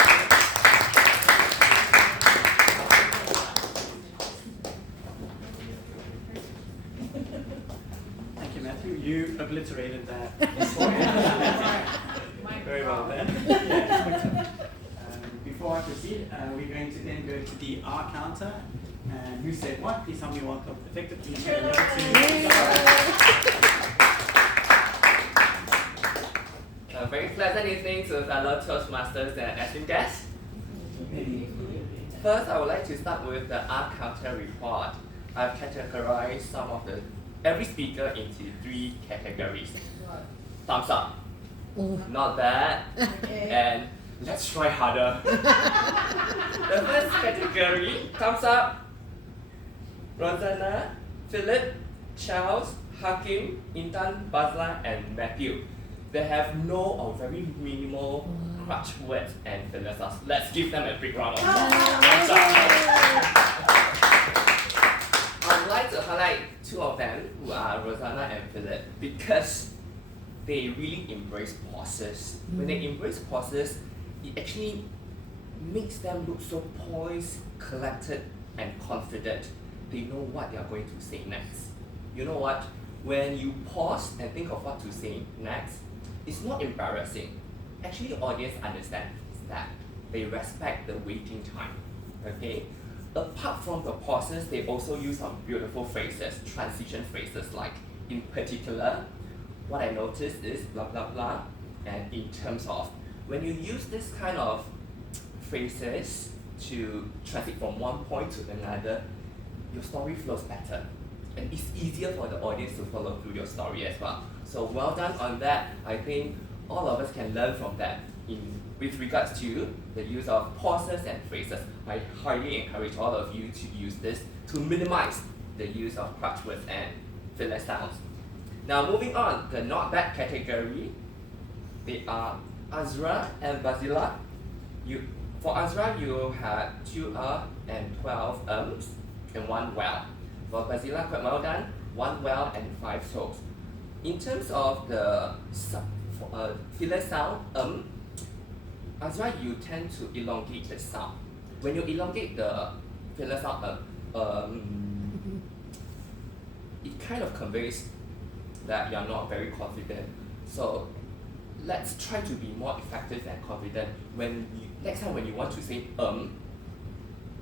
Thank you, Matthew. You obliterated that. Very well then. Before I proceed, we're going to then go to the R counter. And who said what? Please help me welcome effectively A very pleasant evening to fellow Toastmasters and esteemed guests. First, I would like to start with the R counter report. I've categorized every speaker into 3 categories. Thumbs up. Not bad. And let's try harder. The first category, thumbs up. Rosanna, Philip, Charles, Hakim, Intan, Basla, and Matthew. They have no or very minimal crutch words and fillers. Let's give them a big round of applause. I would like to highlight 2 of them, who are Rosanna and Philip, because they really embrace pauses. When they embrace pauses, it actually makes them look so poised, collected, and confident. They know what they are going to say next. You know what? When you pause and think of what to say next, it's not embarrassing. Actually, the audience understands that. They respect the waiting time. Okay? Apart from the pauses, they also use some beautiful phrases, transition phrases like, in particular, what I noticed is blah blah blah. And in terms of, when you use this kind of phrases to transit from one point to another, your story flows better. And it's easier for the audience to follow through your story as well. So well done on that. I think all of us can learn from that. With regards to the use of pauses and phrases, I highly encourage all of you to use this to minimize the use of crutch words and filler sounds. Now moving on, the not bad category, they are Azra and Basila. For Azra, you had 2 and 12 and 1 well. For Basila, quite well done, 1 well and 5 so's. In terms of the filler sound, Azra, you tend to elongate the sound. When you elongate the filler sound, it kind of conveys that you're not very confident. So let's try to be more effective and confident. Next time when you want to say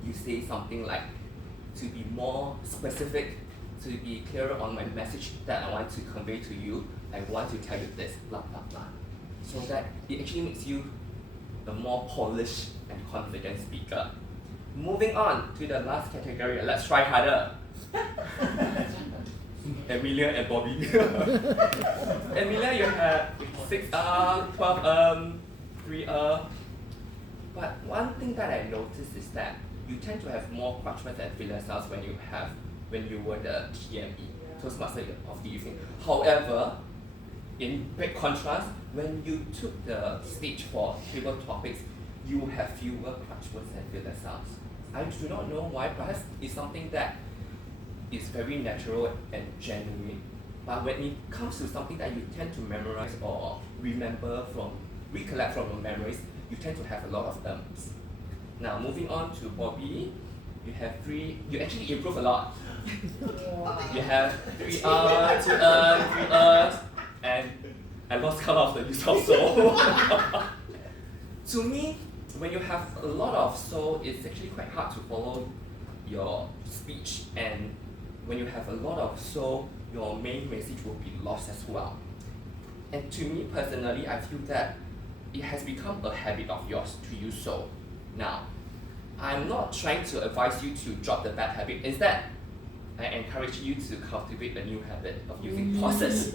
you say something like, to be more specific, to be clearer on my message that I want to convey to you, I want to tell you this, blah blah blah. So that it actually makes you a more polished and confident speaker. Moving on to the last category, let's try harder. Emilia and Bobby. Emilia, you have 6 12 3 But one thing that I noticed is that you tend to have more crutch words and filler sounds when you were the TME, Toastmaster of the evening. However, in big contrast, when you took the stage for table topics, you have fewer crutch words and filler sounds. I do not know why. Perhaps it's something that is very natural and genuine. But when it comes to something that you tend to memorize or recollect from your memories, you tend to have a lot of ums. Now moving on to Bobby, you have 3. You actually improve a lot. You have 3 2 3 and I lost count of the use of so. To me, when you have a lot of so, it's actually quite hard to follow your speech, and when you have a lot of so, your main message will be lost as well. And to me personally, I feel that it has become a habit of yours to use so. Now, I'm not trying to advise you to drop the bad habit. Instead, I encourage you to cultivate a new habit of using pauses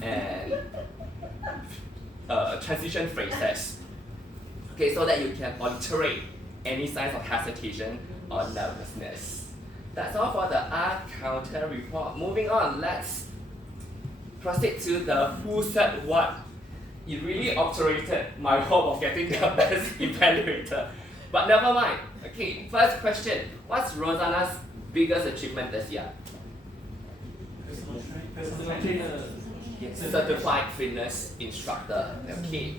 and transition phrases. Okay, so that you can obliterate any signs of hesitation or nervousness. That's all for the art counter report. Moving on, let's proceed to the who said what. It really obturated my hope of getting the best evaluator. But never mind. Okay, first question. What's Rosanna's biggest achievement this year? Yes, certified fitness instructor. Okay.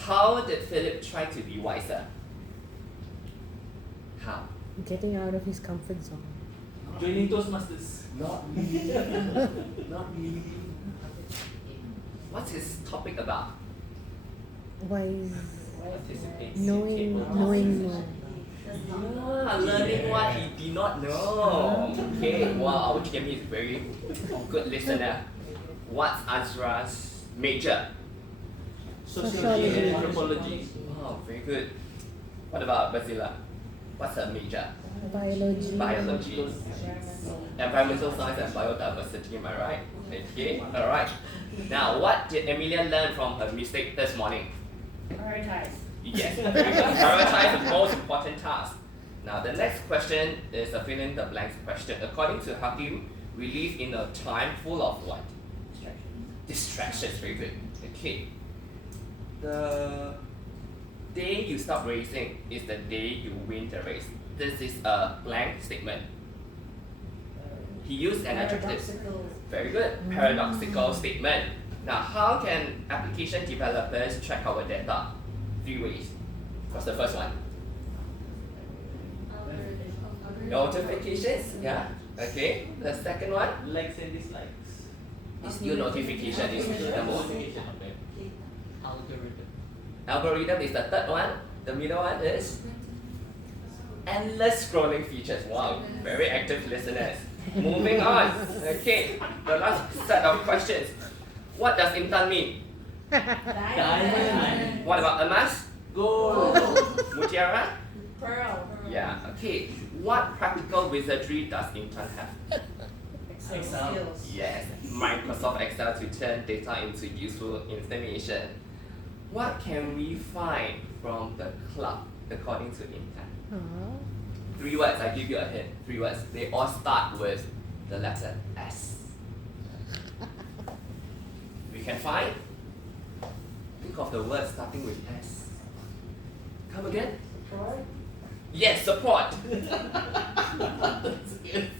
How did Philip try to be wiser? How? Getting out of his comfort zone. Joining Toastmasters. Not me. Not me. What's his topic about? Wise. Participate. Knowing more. Learning what he did not know. Okay, wow, our GME is very good listener. What's Azra's major? Sociology and anthropology. Wow, very good. What about Basila? What's her major? Biology. Biology. Environmental science and biodiversity, am I right? Okay, alright. Now, what did Emilia learn from her mistake this morning? Prioritize. Yes, very good. Prioritize the most important task. Now, the next question is a fill in the blanks question. According to Hakim, we live in a time full of what? Distractions. Very good. Okay. The day you stop racing is the day you win the race. This is a blank statement. He used an adjective. Paradoxical. Very good. Paradoxical statement. Now, how can application developers track our data? 3 ways. What's the first one? Notifications. Yeah. Okay. The second one Likes and dislikes. is your notification. Is the most. Algorithm. Algorithm is the third one. The middle one is endless scrolling features. Wow, very active listeners. Moving on. Okay, the last set of questions. What does Intan mean? Diamond. What about Emas? Gold. Mutiara? Pearl. Yeah, okay. What practical wizardry does Intan have? Excel. skills. Yes, Microsoft Excel to turn data into useful information. What can we find from the club according to Intan? 3 words, I give you a hint. 3 words. They all start with the letter S. We can find? Think of the words starting with S. Come again? Support. Yes, support. That's good.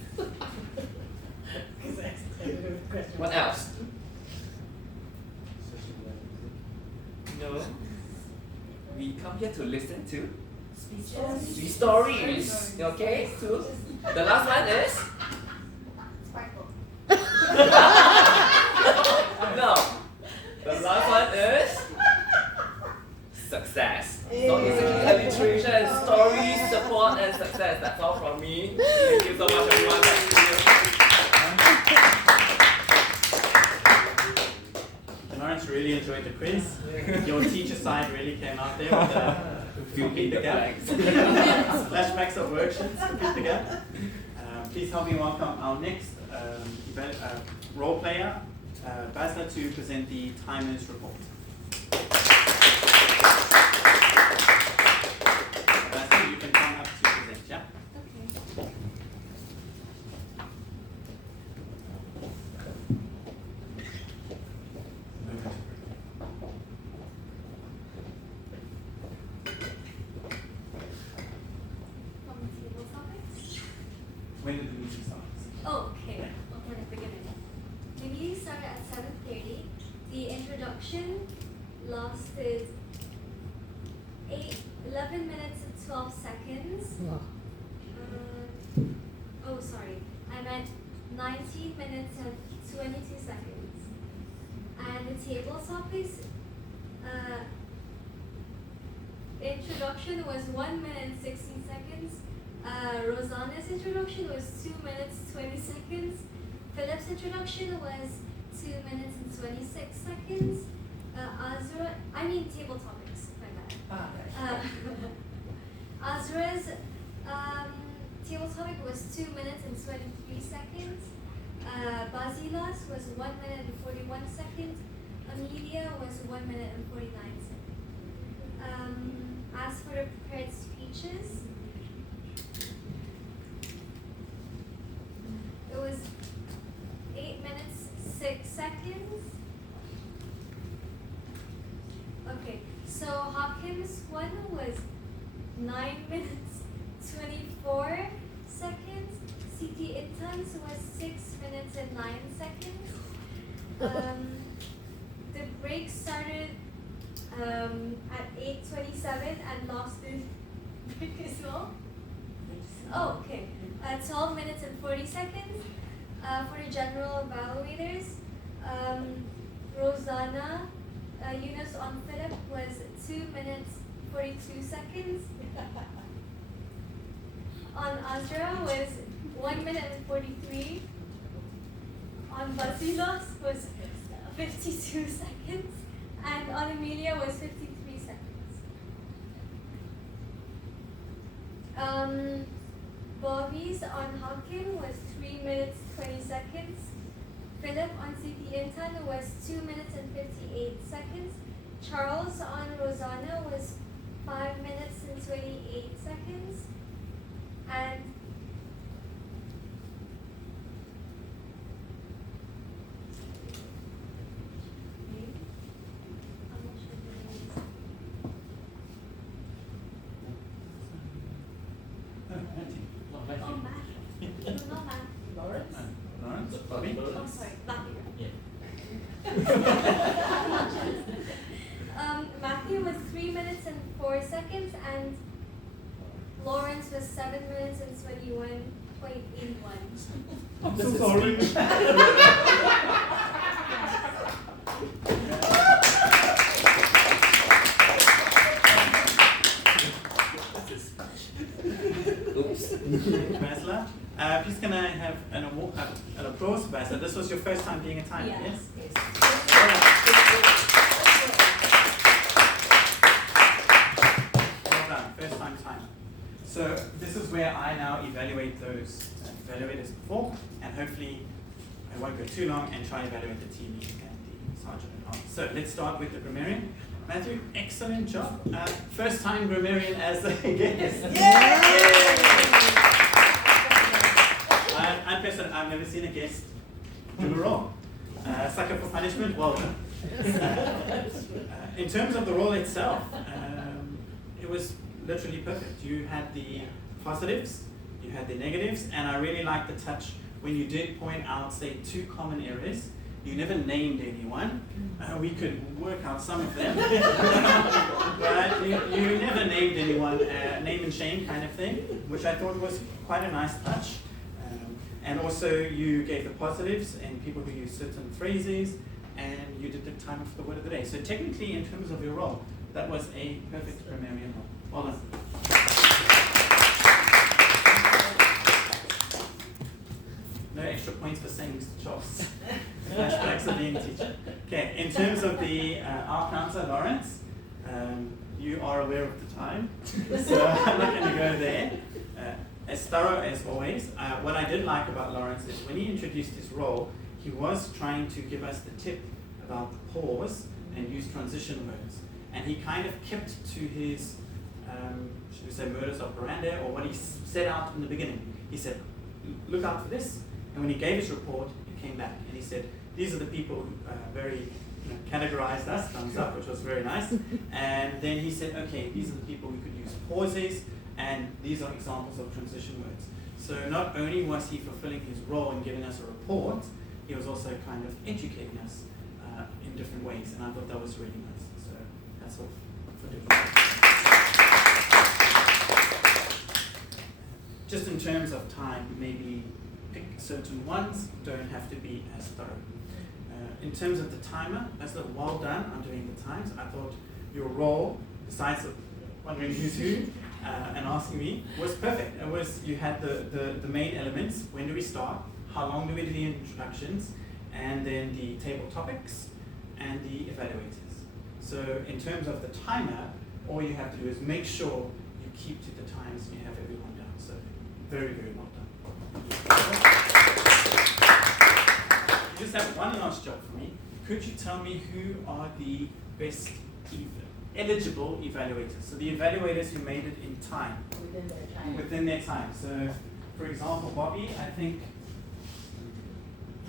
What else? No. We come here to listen to stories. Okay? So the last one is Sparkle. no. The last one is success. So basically alliteration, stories, support, and success. That's all from me. Thank you so much, everyone. Back to you. Lawrence really enjoyed the quiz. Your teacher side really came out there with complete the gap. Flashbacks of worksheets, complete the gap. Please help me welcome our next role player, Basla, to present the timers report. Basla, you can come up to present, yeah? Okay. From table topics. When did the meeting start? Oh, okay. Well, from the beginning. The meeting started at 7:30. The introduction lasted 11 minutes and 12 seconds. Oh, sorry. I meant 19 minutes and 22 seconds. And the table topics, introduction was 1 minute and 16 seconds. Rosanna's introduction was 2 minutes 20 seconds. Philip's introduction was 2 minutes and 26 seconds. Table topics, my bad. Azra's table topic was 2 minutes and 23 seconds. Basila's was 1 minute and 41 seconds. Amelia was 1 minute and 49 seconds. As for the prepared speeches, it was 8 minutes 6 seconds. Okay, so Hakim's one was 9 minutes 24 seconds. CT Intan's was 6 minutes and 9 seconds. The break started at 8:27 and lasted as well. Oh, okay. 12 minutes and 40 seconds. For the general evaluators, Rosanna, Yunus on Philip was 2 minutes 42 seconds. On Azra was 1 minute and 43. On Basilos was 52 seconds. And on Amelia was 53 seconds. Bobby's on Hakim was 3 minutes 20 seconds. Philip on CT Intan was 2 minutes and 58 seconds. Charles on Rosanna was 5 minutes and 28 seconds. And oh, Matt. No, not Matt. Lawrence? Lawrence? Bobby? Oh, sorry, Matthew. Yeah. Matthew was 3 minutes and 4 seconds, and Lawrence was 7 minutes and 21.81. I'm so sorry. Oops. Basla, please can I have an applause for Basla? This was your first time being a timer, yes? Well done, first time timer. So this is where I now evaluate those evaluators before, and hopefully I won't go too long and try and evaluate the TME and the sergeant at arms. So let's start with the grammarian. Matthew, excellent job. First time grammarian as a guest. I'm personally, I've never seen a guest do a role. Sucker for punishment, well done. In terms of the role itself, it was literally perfect. You had the positives, you had the negatives, and I really liked the touch when you did point out, say, 2 common areas. You never named anyone. We could work out some of them. But you never named anyone, name and shame kind of thing, which I thought was quite a nice touch. And also you gave the positives and people who use certain phrases, and you did the time for the word of the day. So technically, in terms of your role, that was a perfect grammarian role. Well done. No extra points for saying Mr. Charles. Flashbacks of being a teacher. Okay, in terms of the our counselor, Lawrence, you are aware of the time, so I'm not going to go there. As thorough as always. What I did like about Lawrence is when he introduced his role, he was trying to give us the tip about the pause and use transition words. And he kind of kept to his, should we say, modus operandi, or what he set out in the beginning. He said, look out for this. And when he gave his report, he came back and he said, these are the people who very categorized us, thumbs up, which was very nice. And then he said, okay, these are the people who could use pauses, and these are examples of transition words. So not only was he fulfilling his role and giving us a report, he was also kind of educating us in different ways, and I thought that was really nice. So that's all for doing that. Just in terms of time, maybe pick certain ones, don't have to be as thorough. In terms of the timer, that's well done on doing the times. I thought your role, besides wondering who's who, and asking me, was perfect. It was, you had the main elements, when do we start, how long do we do the introductions, and then the table topics, and the evaluators. So in terms of the timer, all you have to do is make sure you keep to the times and you have everyone down. So very, very well done. You just have one last job for me. Could you tell me who are the best eligible evaluators? So the evaluators who made it in time. Within their time. So, for example, Bobby, I think,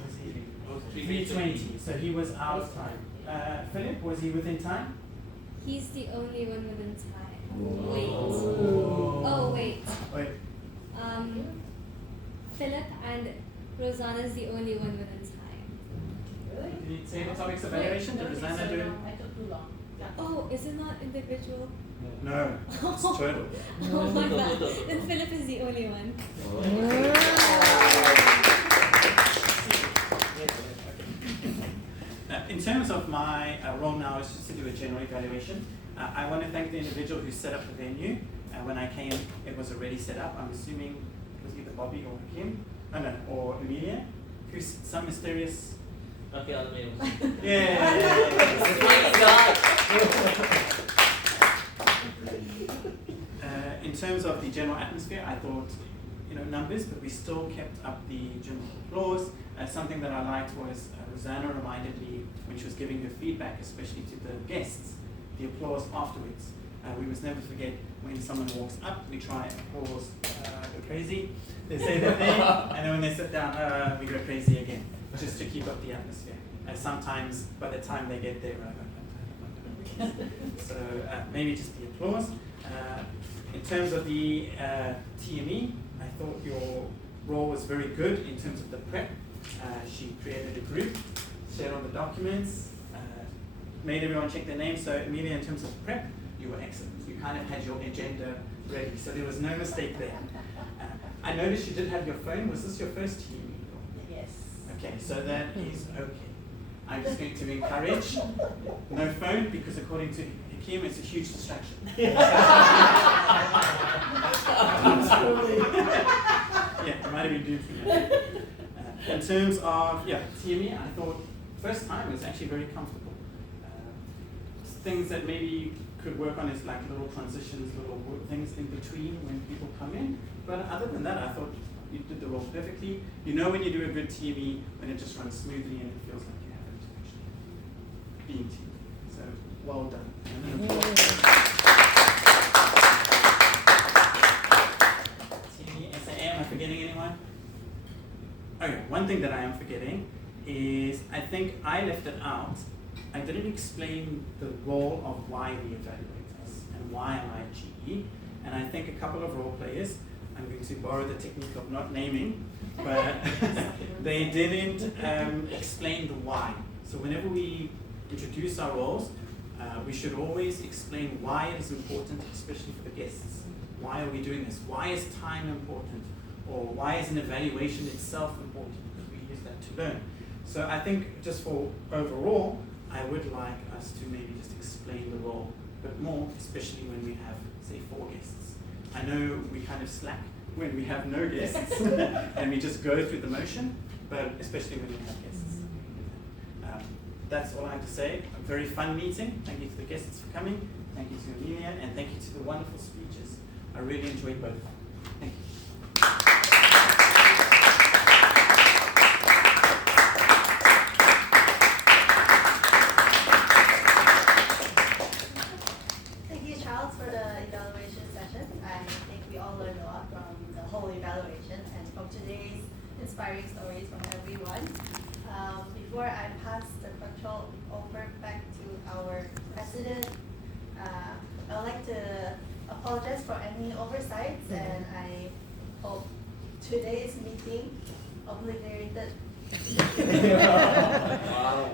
was he 3:20, so he was out of time. Philip, was he within time? He's the only one within time. Oh. Wait. Oh, wait. Wait. Philip and Rosanna is the only one within time. The table topics evaluation, did Rosanna do it? I took too long. Oh, is it not individual? No, it's total. Oh my god. Then Philip is the only one. In terms of my role now is just to do a general evaluation. I want to thank the individual who set up the venue. When I came, it was already set up. I'm assuming it was either Bobby or Kim, or Amelia, who's some mysterious. Okay, I'll name. In terms of the general atmosphere, I thought, numbers, but we still kept up the general applause. Something that I liked was Rosanna reminded me when she was giving her feedback, especially to the guests, the applause afterwards. We must never forget when someone walks up, we try and applause, go crazy. They say their thing, and then when they sit down, we go crazy again, just to keep up the atmosphere. And sometimes, by the time they get there, so maybe just the applause. In terms of the TME, I thought your role was very good in terms of the prep. She created a group, shared all the documents, made everyone check their names. So Amelia, in terms of prep, you were excellent. You kind of had your agenda ready, so there was no mistake there. I noticed you did have your phone. Was this your first TME? Yes. Okay, so that is okay. I'm just going to encourage no phone, because according to Hakeem, it's a huge distraction. Yeah, it might have been due to that. In terms of, TME, I thought first time was actually very comfortable. Things that maybe could work on is like little transitions, little things in between when people come in. But other than that, I thought you did the role perfectly. You know when you do a good TV, when it just runs smoothly and it feels like you haven't actually been TV. So, well done. TV, SAM, am I forgetting anyone? Okay, one thing that I am forgetting is I think I left it out. I didn't explain the role of why we evaluate us and why am I GE. And I think a couple of role players, I'm going to borrow the technique of not naming, but they didn't explain the why. So whenever we introduce our roles, we should always explain why it is important, especially for the guests. Why are we doing this? Why is time important? Or why is an evaluation itself important? Because we use that to learn. So I think just for overall, I would like us to maybe just explain the role a bit more, especially when we have, say, 4 guests. I know we kind of slack when we have no guests and we just go through the motion, but especially when we have guests. That's all I have to say. A very fun meeting. Thank you to the guests for coming. Thank you to Amelia, and thank you to the wonderful speeches. I really enjoyed both. Thank you. Thank you, Charles, for the evaluation session. I think we all learned a lot from the whole evaluation and from today's inspiring stories from everyone. Before I pass the control over back to our president, I would like to apologize for any oversights, and I hope today's meeting obliterated. Wow.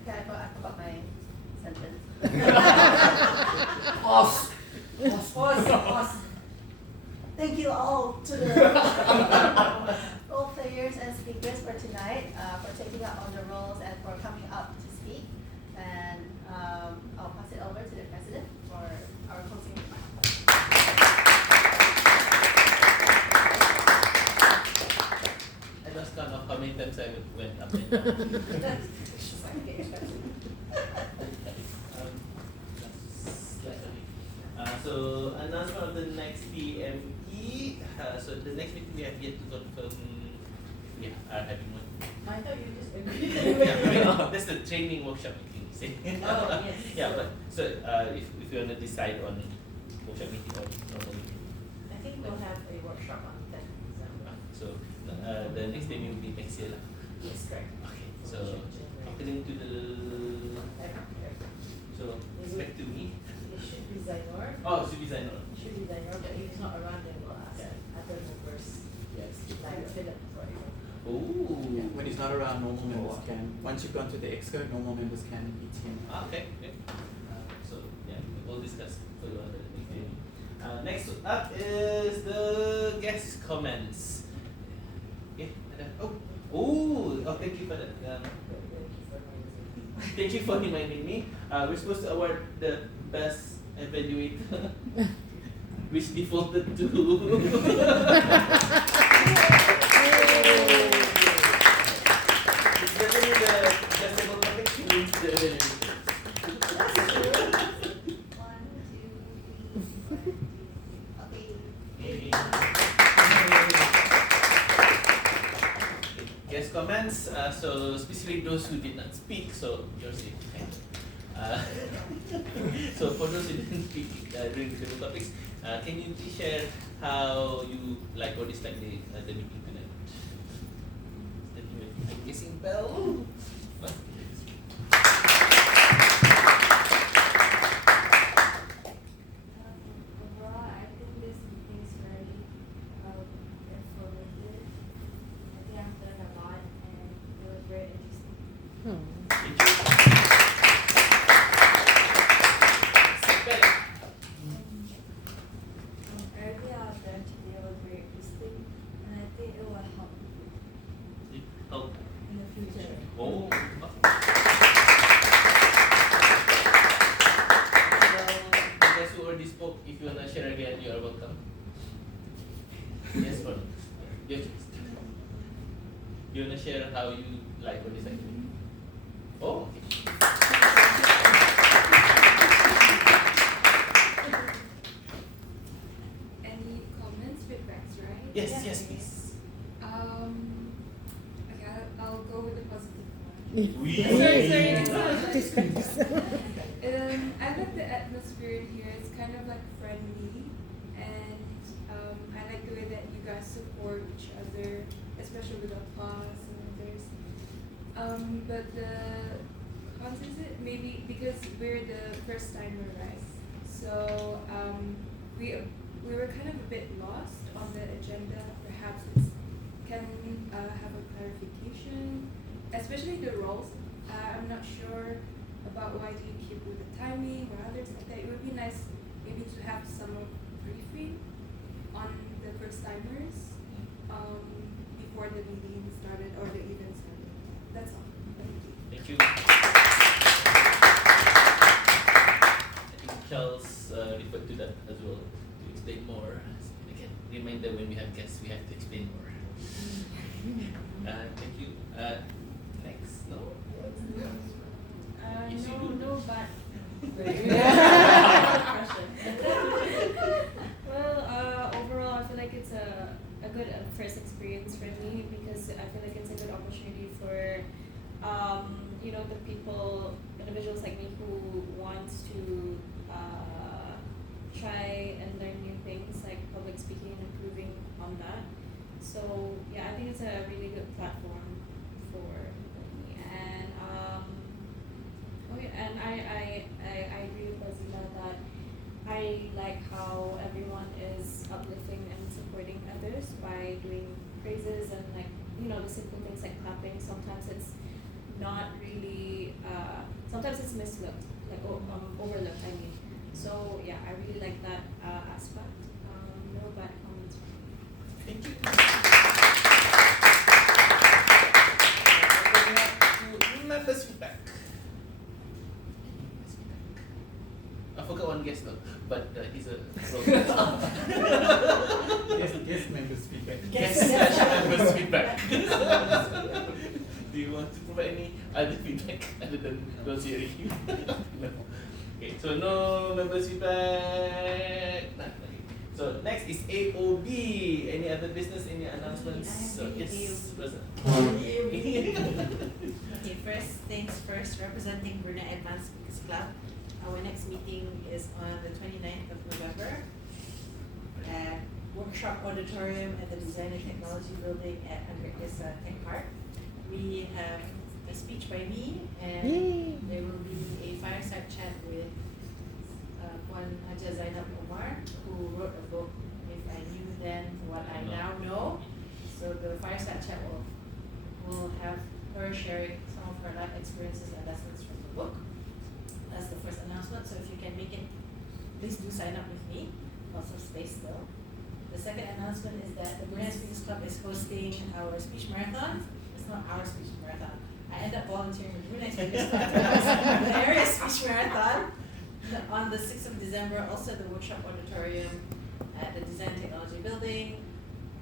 Okay, I forgot my sentence. Pause. Pause. Thank you all to the role players and speakers for tonight, for taking up on the roles and for coming up to speak. And I'll pass it over to the president for our closing remarks. I lost count of how many times I went up and down. So announcement of the next PME. So the next meeting we have yet to confirm. We are having one. I thought you just agreed. Yeah, that's the training workshop meeting. You say. Oh, yes. Yeah, but so if you want to decide on workshop meeting or normal meeting. I think we'll have a workshop on 10th December. So the next day will be next year lah. Yes, correct. Okay. So according to the expect to meet. It should be Zainor. Oh, should be Zainor. Should be Zainor, but if he's not around, then we'll ask other members. Yes. Like Philip, for example. Oh. Yeah, when he's not around, normal members can. Once you've gone to the exco, normal members can meet him. Okay. So yeah, we'll discuss further on the next day. Next up is the guest comments. Yeah. Thank you for that. Thank you for reminding me. We're supposed to award the best evaluator, which defaulted to. It's definitely the festival topic wins the evaluator. That's true. 1, 2, 3, 4. Guest comments. So specifically those who did not speak. So yours is so for those who didn't speak during the table topics, can you please share how you like or dislike the meeting tonight? I'm guessing Bell. Overall, I think this meeting is very informative. I think I've learned a lot and it was very interesting. Thank you. Everything I've learned today was very interesting and I think it will help Help. in the future. Oh. You guys who already spoke, if you wanna share again, you are welcome. Yes or no? Yes. You wanna share how you like or dislike? Oh, okay. Any comments, feedbacks, right? Yes, Yeah. yes, please. Okay, I'll go with the positive one. I like the atmosphere here. It's kind of like friendly, and I like the way that you guys support each other, especially with applause and others. But the cons is it maybe because we're the first timer, right? So we were kind of a bit lost on the agenda. Perhaps it's can have a clarification, especially the roles. I'm not sure about why do you keep with the timing or others like that. It would be nice maybe to have some briefing on the first timers before the meeting started or the event started. That's all. Thank you. Thank you. I think Charles referred to that as well, to explain more. Again, reminder when we have guests, we have to explain more. Thank you. Next, no? Yes, you do. No, but. Well, overall, I feel like it's a good first experience for me because I feel like it's a good opportunity for, the people, individuals like me who wants to try and learn new things like public speaking and improving on that. So yeah, I think it's a really good platform for me. And I agree with Rosina that I like how everyone is uplifting and supporting others by doing praises and the simple things like clapping. Sometimes it's not really sometimes it's mislooked, overlooked, I mean. So yeah, I really like that aspect. No bad comments from me. Thank you. Members feedback. I forgot one guest though, but he's a Guest members feedback. guest members feedback. Do you want to provide any other feedback other than those hearing you? No. Okay, so no members feedback. None. Okay. So next is AOB. Any other business? Any announcements? Yes, present. Okay, first things first, representing Brunei Advanced Speakers Club. Our next meeting is on the 29th of November at Workshop Auditorium at the Design and Technology Building at Anggrekesa Tech Park. We have a speech by me, and there will be a fireside chat with Puan Haja Zainab Omar, who wrote a book, If I Knew Then What I Now Know. So the fireside chat will have her sharing some of her life experiences and lessons from the book. That's the first announcement, so if you can make it, please do sign up with me. Lots of space still. The second announcement is that the Brunei Speakers Club is hosting our speech marathon. It's not our speech marathon. I end up volunteering with Brunei Speakers Club to host the area speech marathon on the 6th of December, also at the Workshop Auditorium at the Design and Technology Building,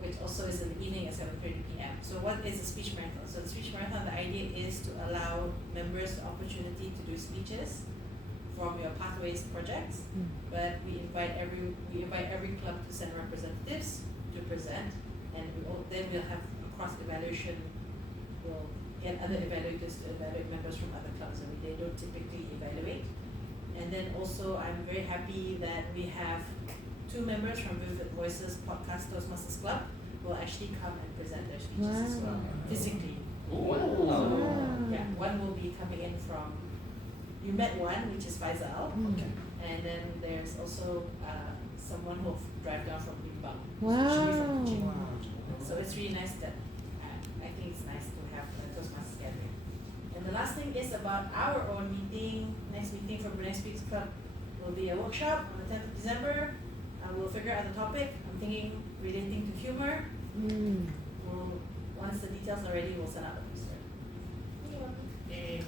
which also is in the evening at 7:30 p.m. So what is a speech marathon? So the speech marathon, the idea is to allow members the opportunity to do speeches from your Pathways projects, but we invite every club to send representatives to present, and then we'll have a cross evaluation. We'll get other evaluators to evaluate members from other clubs, and they don't typically evaluate. And then also, I'm very happy that we have 2 members from Vivid Voices Podcast Toastmasters Club who will actually come and present their speeches as well, physically. Wow. Yeah, one will be coming in from, you met one, which is Faisal, and then there's also someone who will drive down from Limbang, especially from Kuching. So it's really nice that, I think it's nice to have a Toastmasters gathering. And the last thing is about our own meeting. Next meeting for Brunei Speakers Club will be a workshop on the 10th of December. We'll figure out the topic. I'm thinking relating to humor. Once the details are ready, we'll send out the poster. Yay.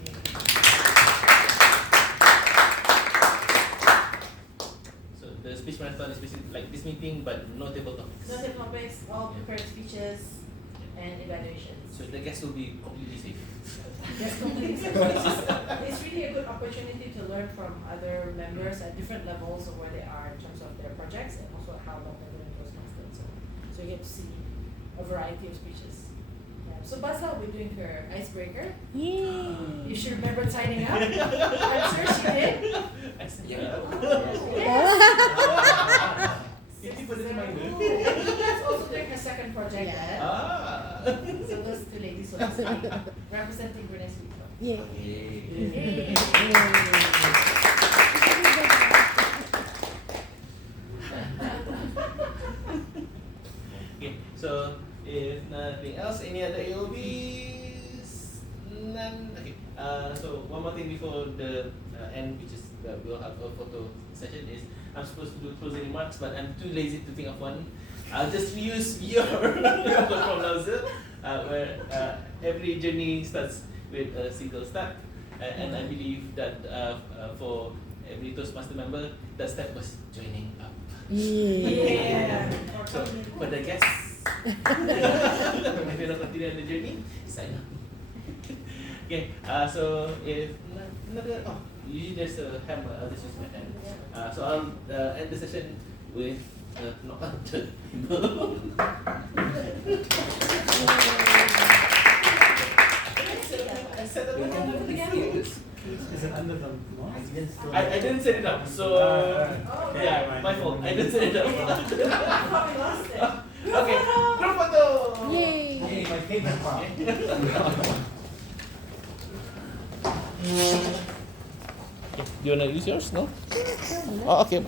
So the speech marathon is basically like this meeting, but no table topics. No table topics, all prepared speeches and evaluations. So the guests will be completely safe. Yes, completely. It's really a good opportunity to learn from other members at different levels of where they are in terms of their projects and also how long they're doing Toastmasters. So So you get to see a variety of speeches. Yeah. So Basla will be doing her icebreaker. Yay! You should remember signing up. I'm sure she did. I said, Yeah. Thank you for the reminder. That's also doing her second project. Yeah. Ah. So those two ladies will speak, representing Brunei Sweeto. Yay! Yay. Okay, so if nothing else, any other AOBs? None. Okay. So one more thing before the end, which is we'll have a photo session, is I'm supposed to do closing remarks, but I'm too lazy to think of one. I'll just reuse your control browser, where every journey starts with a single step, and I believe that for every Toastmaster member, that step was joining up. Yeah. So for the guests, if you don't continue on the journey, sign up. Okay, so if another, usually there's a hammer, I'll just use my hand. So I'll end the session with knock on the Is it under the mouse? I didn't set it up, so yeah, my fault. I didn't set it up. Probably lost it. Okay, group photo. Yay! Hey, my favorite part. Do you wanna use yours? No? Oh, okay.